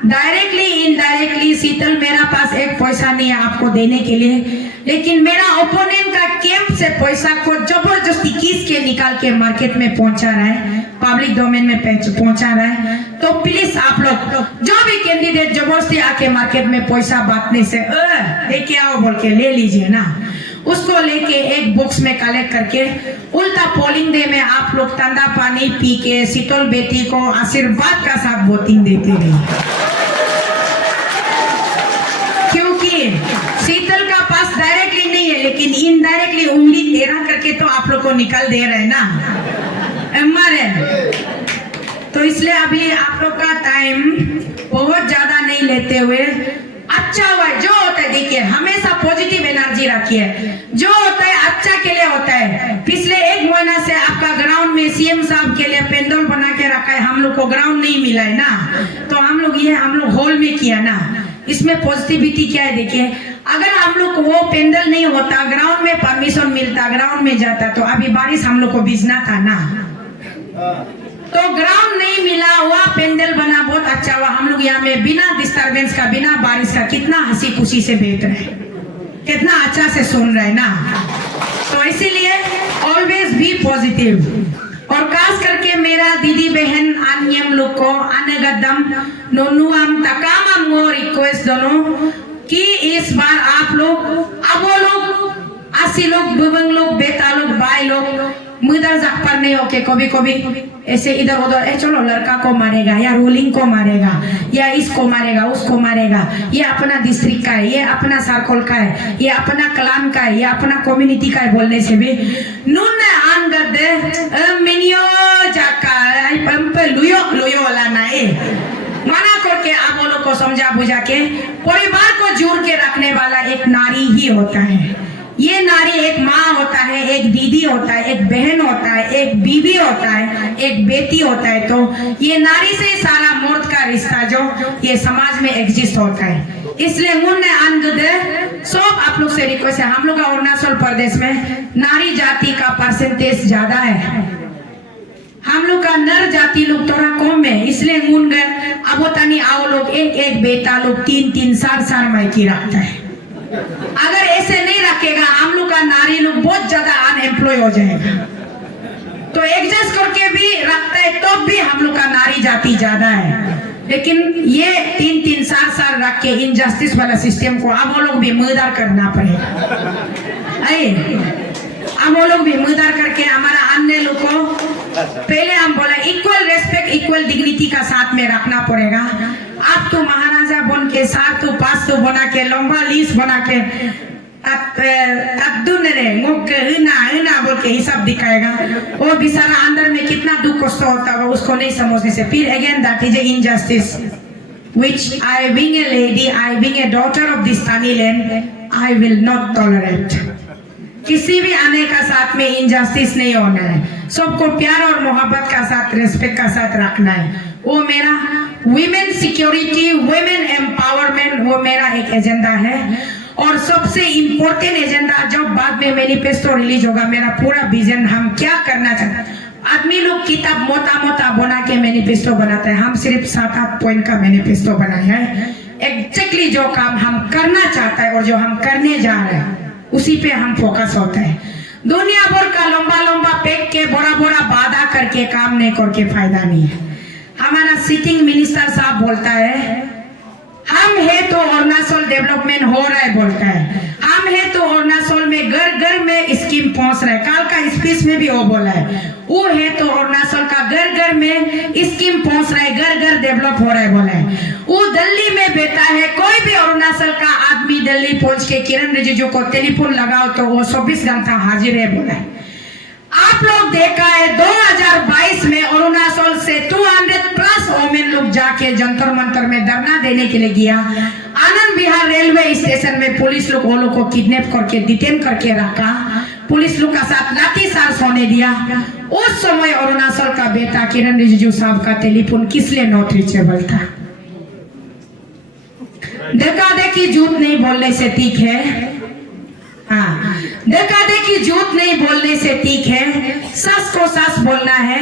डायरेक्टली इनडायरेक्टली, शीतल मेरा पास एक पैसा नहीं है आपको देने के लिए, लेकिन मेरा ओपोनेंट का कैंप से पैसा को जबरदस्ती खींच के निकाल के मार्केट में पहुंचा रहा है, पब्लिक डोमेन में पहुंचा रहा है। तो प्लीज आप लोग जो भी कैंडिडेट जबरदस्ती आके मार्केट में पैसा बांटने से ये क्या हो बोल के ले लीजिए ना, उसको लेके एक बॉक्स में कलेक्ट करके उल्टा पोलिंग डे में आप लोग ठंडा पानी पी के शीतल बेटी को आशीर्वाद का साथ वोटिंग देते रहिए, क्योंकि शीतल का पास डायरेक्टली नहीं है लेकिन इनडायरेक्टली उंगली तेरा करके तो आप लोग को निकाल दे रहे ना मारे। तो इसलिए अभी आप लोग का टाइम बहुत ज्यादा नहीं लेते हुए अच्छा हुआ है, जो होता है देखिए हमेशा पॉजिटिव एनर्जी रखिए, जो होता है अच्छा के लिए होता है। पिछले 1 महीना से आपका ग्राउंड में सीएम साहब के लिए पेंडल बना के रखा है, हम लोग को ग्राउंड नहीं मिला है ना, तो हम लोग हॉल में किया ना। इसमें पॉजिटिविटी क्या है देखिए, अगर हम लोग को वो पेंडल नहीं होता, ग्राउंड में परमिशन मिलता, ग्राउंड में जाता, तो अभी बारिश हम लोग को भिजना था ना। तो ग्राउंड नहीं मिला हुआ, पेंडल बना, बहुत अच्छा हुआ। हम लोग यहाँ में बिना डिस्टरबेंस का, बिना बारिश का कितना हंसी खुशी से बैठ रहे, कितना अच्छा से सुन रहे ना। तो इसीलिए ऑलवेज बी पॉजिटिव। और खास करके मेरा दीदी बहन अन्यम लोग को अनगदम नोनुआम तकाम को रिक्वेस्ट दोनों कि इस बार आप लोग, अब वो लोग आसी लोग, बुबंग लोग, बेटा लोग, भाई लोग मुदर पर नहीं होके कभी कभी ऐसे इधर उधर चलो लड़का को मारेगा या रूलिंग को मारेगा या इसको मारेगा उसको मारेगा, ये अपना डिस्ट्रिक्ट का है, ये अपना सर्कल का है, ये अपना क्लान का है, ये अपना कम्युनिटी का है बोलने से भी नून आन गद्दे मिनियो जाका पंप लुयो लुयो वाला ना है मना करके आप लोग को समझा बुझा के परिवार को जोड़ के रखने वाला एक नारी ही होता है। ये नारी एक माँ होता है, एक दीदी होता है, एक बहन होता है, एक बीवी होता है, एक बेटी होता है। तो ये नारी से सारा मर्द का रिश्ता जो ये समाज में एग्जिस्ट होता है। इसलिए उन्हें अंग सब आप लोग से रिक्वेस्ट है, हम लोग का अरुणाचल प्रदेश में नारी जाति का परसेंटेज ज्यादा है, हम लोग का नर जाति लोग थोड़ा कम है। इसलिए उन अब तनी आओ लोग एक बेटा लोग 3-3 4 मायकी रखता है। अगर ऐसे नहीं रखेगा हम लोग का नारी लोग बहुत ज्यादा अनएम्प्लॉय हो जाएगा। तो एडजस्ट करके भी रखता है तो भी हम लोग का नारी जाति ज्यादा है। लेकिन ये 3-3 4 रख के इनजस्टिस वाला सिस्टम को अब वो लोग भी मुद्दार करना पड़ेगा। अब वो लोग भी मुद्दार करके हमारा अन्य लोग को पहले हम बोला इक्वल रेस्पेक्ट, इक्वल डिग्निटी का साथ में रखना पड़ेगा। आप तो महाराजा बन के 7 तो 5 तो बना के लंबा लिस्ट बना के बोल के हिसाब दिखाएगा, वो बेचारा अंदर में कितना दुख कष्ट होता है उसको नहीं समझने से फिर again that is injustice which I being a lady, I being a daughter of this Tani land, I will not tolerate। किसी भी आने का साथ में इनजस्टिस नहीं होना है, सबको प्यार और मोहब्बत का साथ, रेस्पेक्ट का साथ रखना है। वो मेरा वुमेन सिक्योरिटी, वुमेन एम्पावरमेंट, वो मेरा एक एजेंडा है। और सबसे इम्पोर्टेंट एजेंडा जब बाद में मैनिफेस्टो रिलीज होगा, मेरा पूरा विजन हम क्या करना चाहते हैं। आदमी लोग किताब मोटा बना के मैनिफेस्टो बनाते हैं, हम सिर्फ 7-8 पॉइंट का मैनिफेस्टो बनाया है। एग्जैक्टली जो काम हम करना चाहता है और जो हम करने जा रहे हैं उसी पे हम फोकस होता है। दुनिया भर का लंबा पैक के बड़ा वादा करके काम नहीं करके फायदा नहीं है। हमारा सिटिंग मिनिस्टर साहब बोलता है हम है तो अरुणाचल डेवलपमेंट हो रहा है, बोलता है हम है तो अरुणाचल में घर में स्कीम पहुंच रहा है। कल का स्पीच में भी वो बोला है, वो है तो अरुणाचल का घर में स्कीम पहुंच रहा है, घर डेवलप हो रहा है बोला है। वो दिल्ली में बैठा है, कोई भी अरुणाचल का आदमी दिल्ली पहुंच के किरण रिजिजू को टेलीफोन लगाओ तो वो 24 घंटा हाजिर है बोला है। आप लोग देखा है 2022 में अरुणाचल से 200+ वोमेन लोग जाके जंतर मंतर में धरना देने के लिए गया। आनंद विहार रेलवे स्टेशन में पुलिस लोग वो लोग को किडनैप करके डिटेन करके रखा, पुलिस लोग का साथ लाठीचार्ज होने दिया। उस समय अरुणाचल का बेटा किरण रिजिजू साहब का टेलीफोन किस लिए नॉट रीचेबल था। देखा देखी झूठ नहीं बोलने से ठीक है, हाँ देखा देखी झूठ नहीं बोलने से ठीक है, सच को सच बोलना है।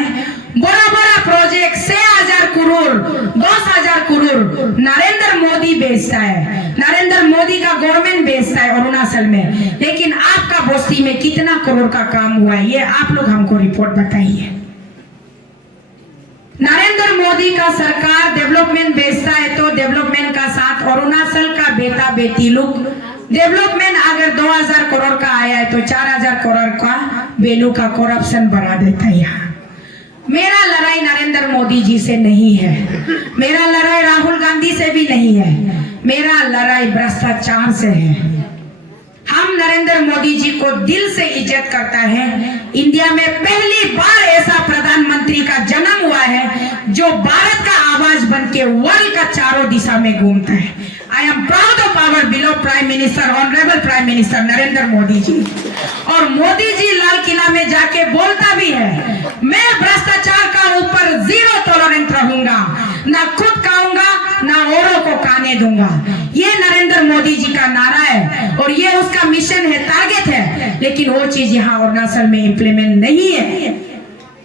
बड़ा प्रोजेक्ट 6,000 करोड़ 10,000 करोड़ नरेंद्र मोदी बेचता है, नरेंद्र मोदी का गवर्नमेंट बेचता है अरुणाचल में, लेकिन आपका बस्ती में कितना करोड़ का काम हुआ है ये आप लोग हमको रिपोर्ट बताइए। नरेंद्र मोदी का सरकार डेवलपमेंट बेचता है तो डेवलपमेंट का साथ अरुणाचल का बेटा बेटी लोग डेवलपमेंट अगर 2,000 करोड़ का आया है तो 4,000 करोड़ का वैल्यू का करप्शन बढ़ा देता है। यहाँ मेरा लड़ाई नरेंद्र मोदी जी से नहीं है, मेरा लड़ाई राहुल गांधी से भी नहीं है, मेरा लड़ाई भ्रष्टाचार से है। हम नरेंद्र मोदी जी को दिल से इज्जत करता है। इंडिया में पहली बार ऐसा प्रधानमंत्री का जन्म हुआ है जो भारत का आवाज बन के वर्ल्ड का चारों दिशा में घूमता है। I am proud of our below prime minister, honourable prime minister Narendra Modi ji. और मोदी जी लाल किला में जाके बोलता भी है, मैं भ्रष्टाचार का ऊपर जीरो टॉलरेंस रहूंगा, ना खुद खाऊंगा ना औरों को खाने दूंगा। ये नरेंद्र मोदी जी का नारा है और ये उसका मिशन है, टारगेट है। लेकिन वो चीज यहाँ अरुणाचल में इम्प्लीमेंट नहीं है।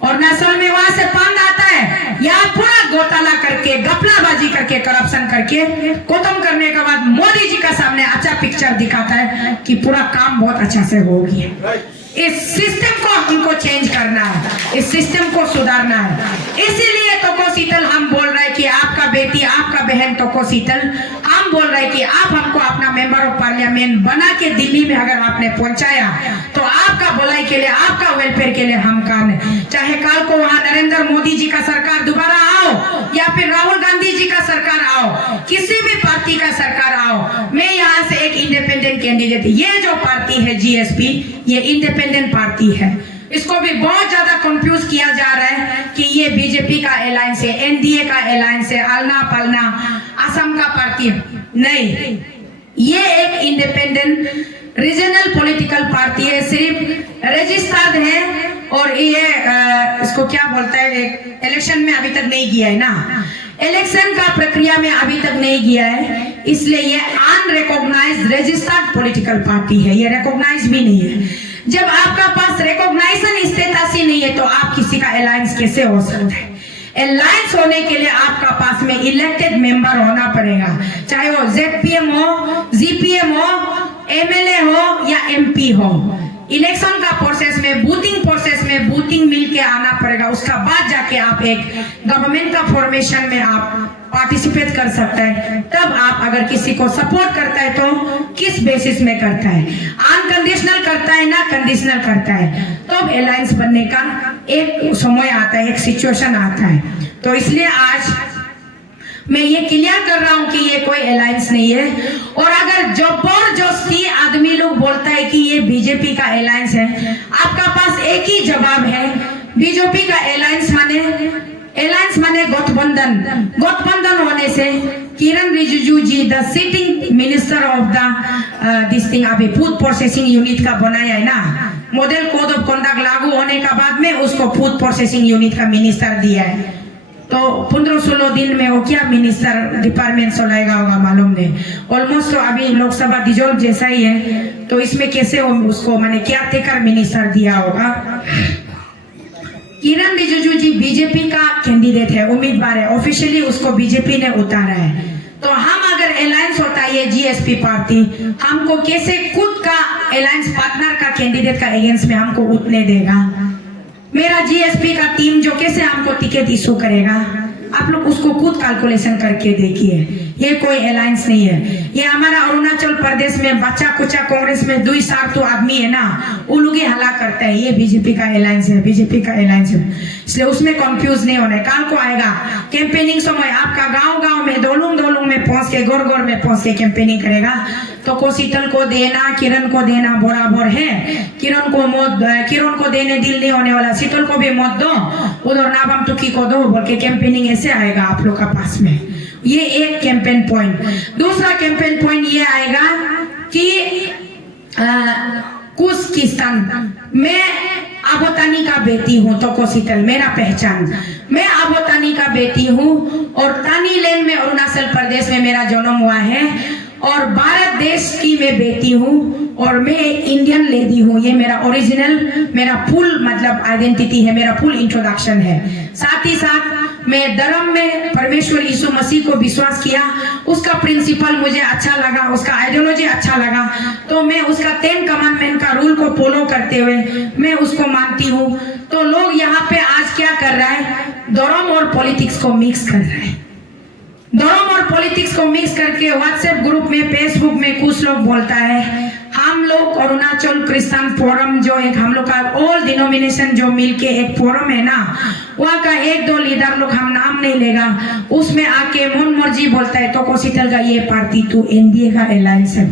अरुणाचल में वहां से फंड आता है, यहाँ पूरा घोटाला करके, घपलाबाजी करके, करप्शन करके खत्म करने के बाद मोदी जी का सामने अच्छा पिक्चर दिखाता है कि पूरा काम बहुत अच्छा से हो गया। इस सिस्टम को हमको चेंज करना है, इस सिस्टम को सुधारना है। इसीलिए तोको शीतल हम बोल रहे हैं कि आपका बेटी, आपका बहन तोको शीतल, हम बोल रहे हैं कि आप हमको अपना मेंबर ऑफ पार्लियामेंट बना के दिल्ली में अगर आपने पहुंचाया तो आपका भलाई के लिए, आपका वेलफेयर के लिए हम काम है। चाहे कल को वहां नरेंद्र मोदी जी का सरकार दोबारा आओ या फिर राहुल गांधी जी का सरकार आओ, किसी भी पार्टी का सरकार आओ, मैं यहाँ से एक इंडिपेंडेंट कैंडिडेट, ये जो पार्टी है जीएसपी, ये इंडिपेंडेंट पार्टी है। इसको भी बहुत ज्यादा कंफ्यूज किया जा रहा है कि ये बीजेपी का अलायंस है, एनडीए का अलायंस है, आलना पालना असम का पार्टी। नहीं, ये एक इंडिपेंडेंट रीजनल पॉलिटिकल पार्टी है, सिर्फ रजिस्टर्ड है। और ये इसको क्या बोलता है, एक इलेक्शन में अभी तक नहीं गया है ना, इलेक्शन का प्रक्रिया में अभी तक नहीं गया है, इसलिए ये अनरिकॉग्नाइज्ड रजिस्टर्ड पॉलिटिकल पार्टी है, ये रिकॉग्नाइज भी नहीं है। जब आपका पास रिकॉग्नाइजेशन स्टेटस ही नहीं है तो आप किसी का अलायंस कैसे हो सकता है? अलायंस होने के लिए आपका पास में इलेक्टेड मेंबर होना पड़ेगा, चाहे वो जेडपीएम हो, जीपीएम हो, एमएलए हो या एमपी हो। इलेक्शन का प्रोसेस में, बूथिंग प्रोसेस में बूथिंग मिल के आना पड़ेगा, उसका बाद जाके आप एक गवर्नमेंट का फॉर्मेशन में आप पार्टिसिपेट कर सकता है। तब आप अगर किसी को सपोर्ट करता है तो किस बेसिस में करता है, अनकंडीशनल करता है ना कंडीशनल करता है, तब अलायंस बनने का एक समय आता है, एक सिचुएशन आता है। तो इसलिए आज मैं ये क्लियर कर रहा हूँ कि ये कोई अलायंस नहीं है। और अगर जबरदस्ती आदमी लोग बोलता है कि ये बीजेपी का अलायंस है, आपका पास एक ही जवाब है, बीजेपी का अलायंस माने गठबंधन। गठबंधन होने से Kiren Rijiju ji the sitting minister of the this thing, अभी फूड प्रोसेसिंग यूनिट का बनाया है ना, मॉडल कोड ऑफ कंडक्ट लागू होने का बाद में उसको फूड प्रोसेसिंग यूनिट का मिनिस्टर दिया है। तो 15-16 दिन में वो क्या मिनिस्टर डिपार्टमेंट चलाएगा होगा मालूम नहीं। ऑलमोस्ट तो अभी लोकसभा डिजोल्व जैसा ही है, तो इसमें कैसे उसको माने क्या टेकर मिनिस्टर दिया होगा। किरण रिजिजू जी बीजेपी का कैंडिडेट है, उम्मीदवार है, ऑफिशियली उसको बीजेपी ने उतारा है। तो हम अगर अलायंस होता है ये जीएसपी पार्टी, हमको कैसे खुद का अलायंस पार्टनर का कैंडिडेट का अगेंस्ट में हमको उठने देगा? मेरा जीएसपी का टीम जो कैसे हमको टिकट इशू करेगा? आप लोग उसको खुद कैलकुलेशन करके देखिए, ये कोई अलायंस नहीं है। ये हमारा अरुणाचल प्रदेश में बच्चा कुचा कांग्रेस में 2 सार्थू आदमी है ना, वो लोग हला करता है ये बीजेपी का अलायंस है, बीजेपी का अलायंस है। इसलिए उसमें कंफ्यूज नहीं होना है। कल को आएगा कैंपेनिंग समय, आपका गांव में दोलुंग में पहुंच के, गोर में पहुंच के कैंपेनिंग करेगा, तो को शीतल को देना, किरण को देना बराबर है। किरण को देने दिल नहीं होने वाला, शीतल को भी मत दो, उधर नाबम टुकी को दो बोल के कैंपेनिंग ऐसे आएगा आप लोग का पास में। ये एक कैंपेन पॉइंट। दूसरा कैंपेन पॉइंट ये आएगा कि कुस्किस्तान, मैं आबोतानी का बेटी हूँ, तो को शीतल मेरा पहचान, मैं आबोतानी का बेटी हूँ और तानी लैंड में अरुणाचल प्रदेश में मेरा जन्म हुआ है और भारत देश की मैं बेटी हूँ और मैं इंडियन लेडी हूँ। ये मेरा ओरिजिनल, मेरा फुल मतलब आइडेंटिटी है, मेरा फुल इंट्रोडक्शन है। साथ ही साथ मैं धर्म में परमेश्वर यीशु मसीह को विश्वास किया, उसका प्रिंसिपल मुझे अच्छा लगा, उसका आइडियोलॉजी अच्छा लगा, तो मैं उसका 10 कमांडमेंट का रूल को फॉलो करते हुए मैं उसको मानती हूँ। तो लोग यहाँ पे आज क्या कर रहा है, धर्म और पॉलिटिक्स को मिक्स कर रहा है। धर्म और पॉलिटिक्स को मिक्स करके व्हाट्सएप ग्रुप में, फेसबुक में कुछ लोग बोलता है हम लोग अरुणाचल क्रिश्चियन फोरम, जो एक हम लोग का ऑल डिनोमिनेशन जो मिलके एक फोरम है ना, वहाँ का 1-2 लीडर लोग, हम नाम नहीं लेगा, उसमें आके मन मर्जी बोलता है तो को शीतल का ये पार्टी तू एनडीए का अलायंस है।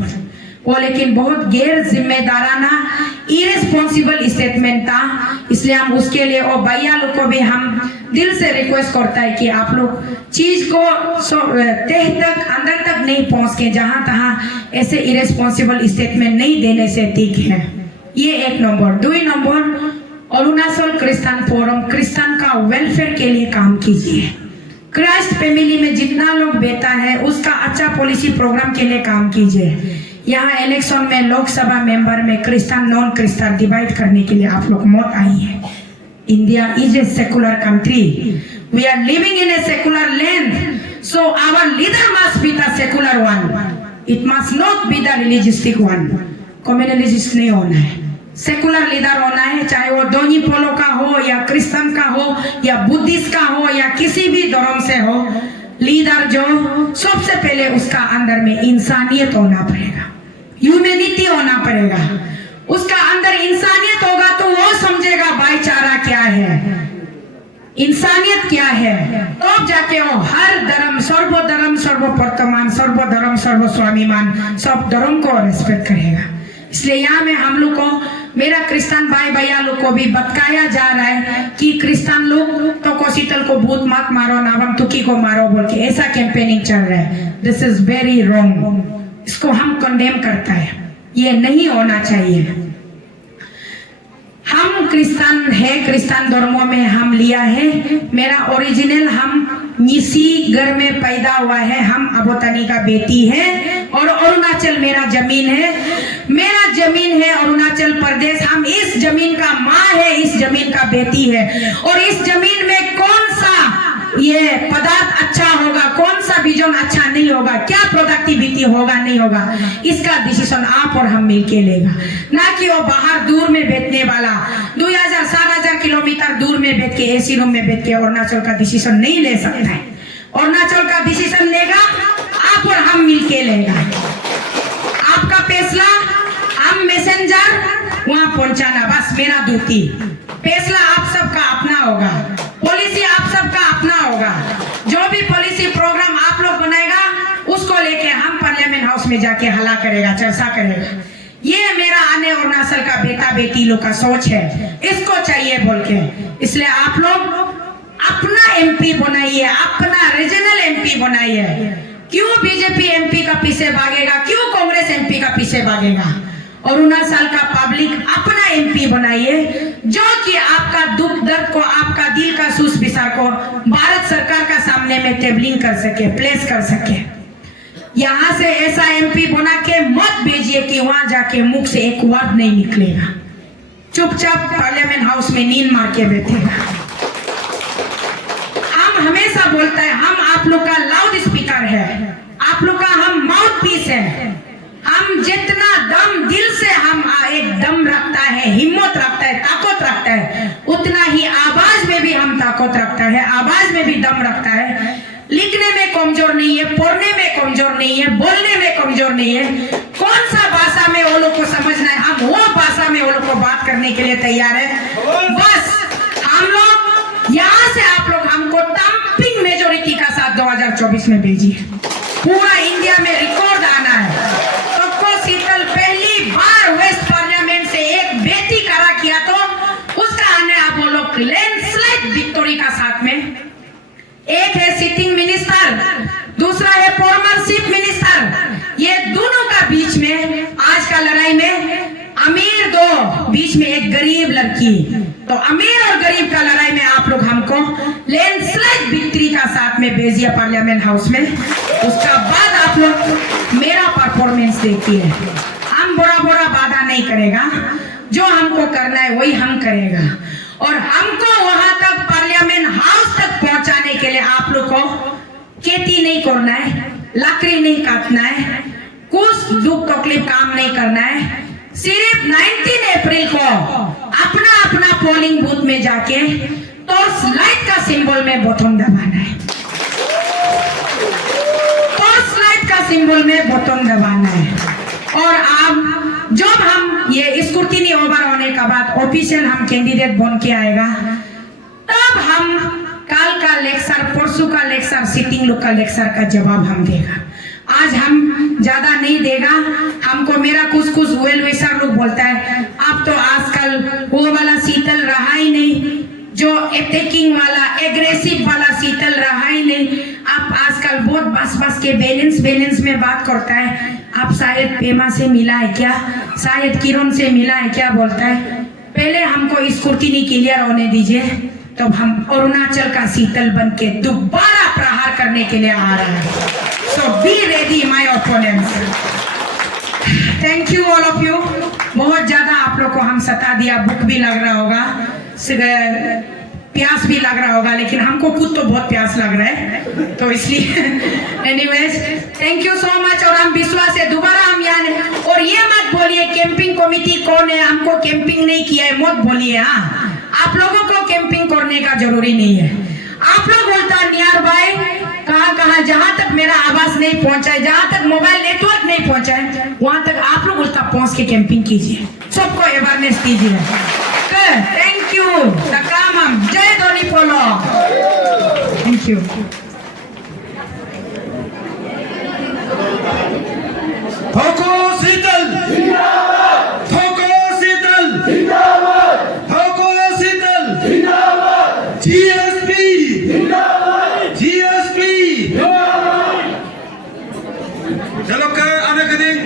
वो लेकिन बहुत गैर जिम्मेदाराना इरेस्पॉन्सिबल स्टेटमेंट था। इसलिए हम उसके लिए और भैया लोग को भी हम दिल से रिक्वेस्ट करता है कि आप लोग चीज को तह तक अंदर तक नहीं पहुंच के जहां तहां ऐसे इरेस्पॉन्सिबल स्टेटमेंट नहीं देने से ठीक है। ये एक number. 2 number, Arunachal Christian forum Christian का वेलफेयर के लिए काम कीजिए। क्राइस्ट फैमिली में जितना लोग बेटा है उसका अच्छा पॉलिसी प्रोग्राम के लिए काम कीजिए। यहाँ इलेक्शन में लोकसभा मेंबर में क्रिश्चियन नॉन क्रिश्चियन डिवाइड करने के लिए आप लोग मत आइए। India is a secular country, we are living in a secular land, so our leader must be the secular one, it must not be the religiousistic one. Communalist नहीं होना है, सेकुलर लीडर होना है, चाहे वो दोनी पोलो का हो या क्रिश्चियन का हो या बुद्धिस्ट का हो या किसी भी धर्म से हो। लीडर जो सबसे पहले उसका अंदर में इंसानियत होना पड़ेगा, ह्यूमैनिटी होना पड़ेगा। उसका अंदर इंसानियत होगा तो वो समझेगा भाईचारा क्या है, इंसानियत क्या है, तो जाके वो हर धर्म सर्वप्रथमान सर्वधर्म सर्वस्वाभिमान सब धर्म को रेस्पेक्ट करेगा। इसलिए यहाँ में हम लोग को, मेरा क्रिश्चियन भाई भैया लोग को भी बताया जा रहा है कि क्रिश्चियन लोग तो कोशितल को भूत मत मारो, नावम तुकी को मारो बोल के ऐसा कैंपेनिंग चल रहा है। दिस इज वेरी रॉन्ग, इसको हम कंडेम करता है, ये नहीं होना चाहिए। हम क्रिश्चियन है, क्रिश्चियन धर्मों में हम लिया है। मेरा ओरिजिनल हम निसी घर में पैदा हुआ है, हम अबोतनी का बेटी है और अरुणाचल मेरा जमीन है, मेरा जमीन है अरुणाचल प्रदेश। हम इस जमीन का माँ है, इस जमीन का बेटी है और इस जमीन में कौन सा ये पदार्थ अच्छा होगा, कौन सा बीजन अच्छा नहीं होगा, क्या प्रोडक्टिविटी होगा नहीं होगा, इसका डिसीजन आप और हम मिलके लेगा, ना कि वो बाहर दूर में बैठने वाला 2000-7000 किलोमीटर दूर में बैठ के एसी रूम में बैठ के अरुणाचल का डिसीजन नहीं ले सकता है। अरुणाचल का डिसीजन लेगा आप और हम मिलके लेगा। आपका फैसला हम मैसेंजर वहां पहुंचाना, बस मेरा ड्यूटी। फैसला आप सबका अपना होगा, पॉलिसी आप सबका अपना होगा। जो भी पॉलिसी प्रोग्राम आप लोग बनाएगा उसको लेके हम पार्लियामेंट हाउस में जाके हल्ला करेगा, चर्चा करेगा। ये मेरा आने अरुणाचल का बेटा बेटी लोग का सोच है, इसको चाहिए बोल के। इसलिए आप लोग अपना एमपी बनाइए, अपना रीजनल एमपी बनाइए। क्यों बीजेपी एमपी का पीछे भागेगा, क्यों कांग्रेस एमपी का पीछे भागेगा? अरुणाचल का पब्लिक अपना एमपी बनाइए जो कि आपका दुख दर्द को, आपका दिल का सूस विचार को भारत सरकार का सामने में टेबलिंग कर सके, प्लेस कर सके। यहाँ से ऐसा एमपी बना के मत भेजिए कि वहां जाके मुख से एक वर्ड नहीं निकलेगा, चुपचाप पार्लियामेंट हाउस में नींद मार के बैठेगा। हम हमेशा बोलता है हम आप लोग का लाउड स्पीकर है, आप लोग का हम माउथ पीस है। हम जितना दम दिल से हम एक दम रखता है, हिम्मत रखता है, ताकत रखता है, उतना ही आवाज में भी हम ताकत रखता है, आवाज में भी दम रखता है। लिखने में कमजोर नहीं है, पढ़ने में कमजोर नहीं है, बोलने में कमजोर नहीं है। कौन सा भाषा में वो लोग को समझना है, हम वो भाषा में वो लोग को बात करने के लिए तैयार है। बस हम लोग यहाँ से आप लोग हमको डंपिंग मेजोरिटी का साथ 2024 में भेजिए। पूरा इंडिया में रिकॉर्ड आना है। शीतल पहली बार वेस्ट पार्लियामेंट से एक बेटी खड़ा किया तो उसका आने आप वो लोग लैंडस्लाइड विक्टोरी का साथ में। एक है सिटिंग मिनिस्टर, दूसरा है फॉर्मर चीफ मिनिस्टर। ये दोनों का बीच में आज का लड़ाई में अमीर दो, बीच में एक गरीब लड़की, तो अमीर और गरीब का लड़ाई में आप लोग हमको लैंडस्लाइड विक्ट्री का साथ में भेजिए पार्लियामेंट हाउस में। उसका बाद आप लोग मेरा परफॉर्मेंस देखिए। हम बड़ा बड़ा वादा नहीं करेगा, जो हमको करना है वही हम करेगा और हमको वहां तक पार्लियामेंट हाउस तक पहुंचाने के लिए आप लोग को खेती नहीं करना है, लकड़ी नहीं काटना है, कुछ दुख तकलीफ काम नहीं करना है। सिर्फ 19 अप्रैल को अपना अपना पोलिंग बूथ में जाके टॉर्च लाइट का सिंबल में बटन दबाना है, टॉर्च लाइट का सिंबल में बटन दबाना है। और अब जब हम ये स्क्रूटिनी ओवर होने का बाद ऑफिशियल हम कैंडिडेट बन के आएगा, तब हम कल का लेक्चर, परसों का लेक्चर, सिटिंग लोग का लेक्चर का जवाब हम देगा। आज हम ज्यादा नहीं देगा हमको। मेरा कुछ वेल विशर लोग बोलता है अब तो आजकल वो वाला शीतल रहा ही नहीं, जो अटैकिंग वाला एग्रेसिव वाला शीतल रहा ही नहीं। आप आजकल बहुत बस के बैलेंस में बात करता है। आप शायद पेमा से मिला है क्या, शायद किरण से मिला है क्या बोलता है। पहले हमको इस कुर्ती क्लियर होने दीजिए, तो हम अरुणाचल का शीतल बन के दोबारा प्रहार करने के लिए आ रहे हैं। So be ready my opponents. Thank you all of you. बहुत ज्यादा आप लोग को हम सता दिया, भूख भी लग रहा होगा, प्यास भी लग रहा होगा, लेकिन हमको खुद तो बहुत प्यास लग रहा है, तो इसलिए anyways thank you so much. और हम विश्वास है दोबारा हम यहाँ, और ये मत बोलिए कैंपिंग कमेटी कौन है, हमको कैंपिंग नहीं किया है मत बोलिए। हाँ, आप लोगों को कैंपिंग करने का जरूरी नहीं है। आप लोग बोलता नियर बाय कहाँ जहाँ तक मेरा आवाज नहीं पहुंचा है, जहाँ तक मोबाइल नेटवर्क नहीं पहुंचा है, वहां तक आप लोग बोलता पहुंच के कैंपिंग कीजिए, सबको अवेयरनेस दीजिए। Thank you. तकामम जय धोनी पोलो। Thank you. ठोको शीतल, ठोको शीतल, ठोको शीतल, जीएसपी, जीएसपी। चलो कर आने के दिन